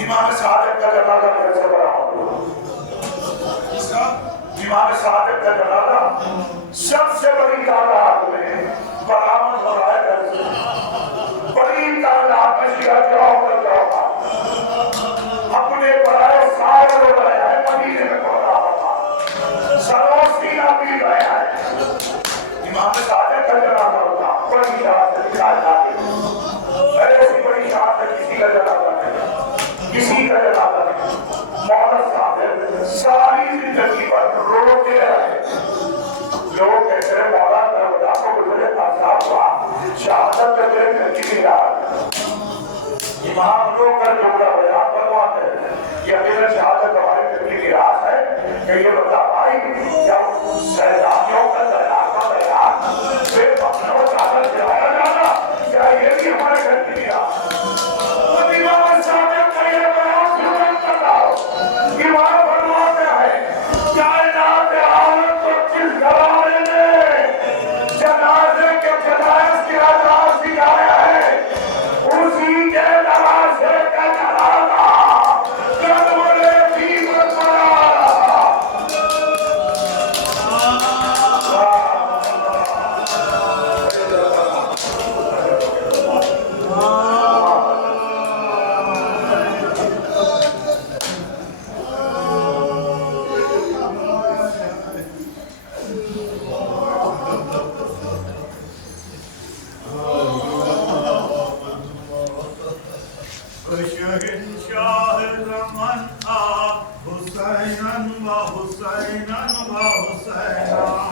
امام صادق کا جنازہ کیسے بڑا امام صادق کا جنازہ سب سے بڑی تعداد میں برآمد ہو رہا ہے گھر سے بڑی تعداد میں شیعہ جاؤ اپنے برائے سارے ہو رہے ہیں مدینے میں پڑھ رہا تھا سروں سینہ بھی رہے ہیں امام صادق کا جنازہ ہوتا بڑی شہادت سے دکھائی جاتی ایسی بڑی شہادت کسی کا جنازہ نہیں کسی کا جنازہ نہیں مولا صاحب ساری زندگی پر روتے رہے لوگ کہتے ہیں مولا کربلا کو گزرے عذاب ہوا شہادت کا میرے گھر کی میراث امام لوگ کا جملہ بیان فرماتے ہیں یہ میرا شہادت ہمارے گھر کی میراث ہے کہ یہ بتا پائی کیا سیلانیوں کا دریافہ بیان پھر اپنوں چادر جلایا جانا کیا یہ بھی ہمارے گھر کی میراث امام صادق کا یہ بیان سنت کرتا امام فرماتے ہیں کائنات عالم کو جس گھرانے نے جنازے کے جنائز کی آزاد سکھایا ہے اسی کے نوازے کا جنازہ قدمِ قیمت بنا رہا شہنشاہ زمان حسیناً و حسیناً و حسیناً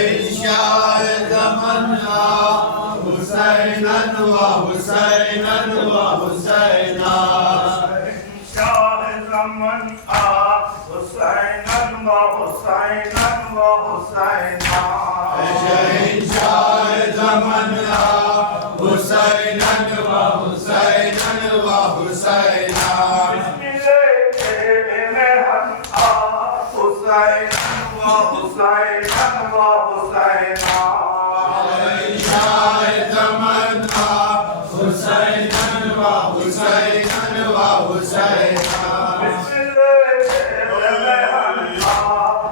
شہنشاہ زمانہ حسیناً و حسیناً و حسیناً شہنشاہ زمان حسیناً و حسیناً و حسیناً شہنشاہ زمانہ حسیناً و حسیناً و حسیناً بسم اللہ تیرے میں ہم حسیناً و حسیناً و حسیناً شہنشاہ زمانہ حسیناً و حسیناً و حسیناً بسم اللہ تیرے میں ہم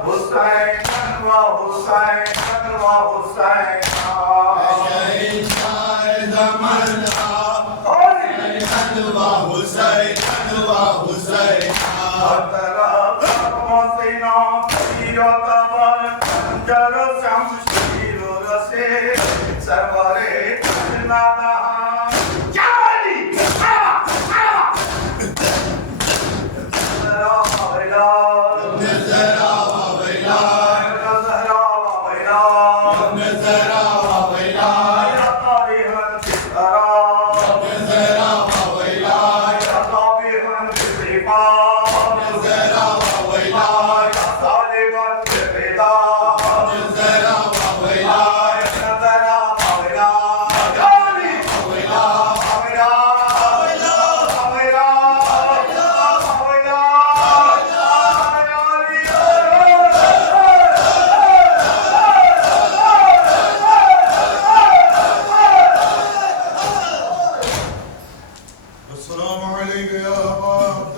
حسیناً و حسیناً و حسیناً شہنشاہ زمانہ حسیناً و حسیناً و حسیناً السلام علیکم یا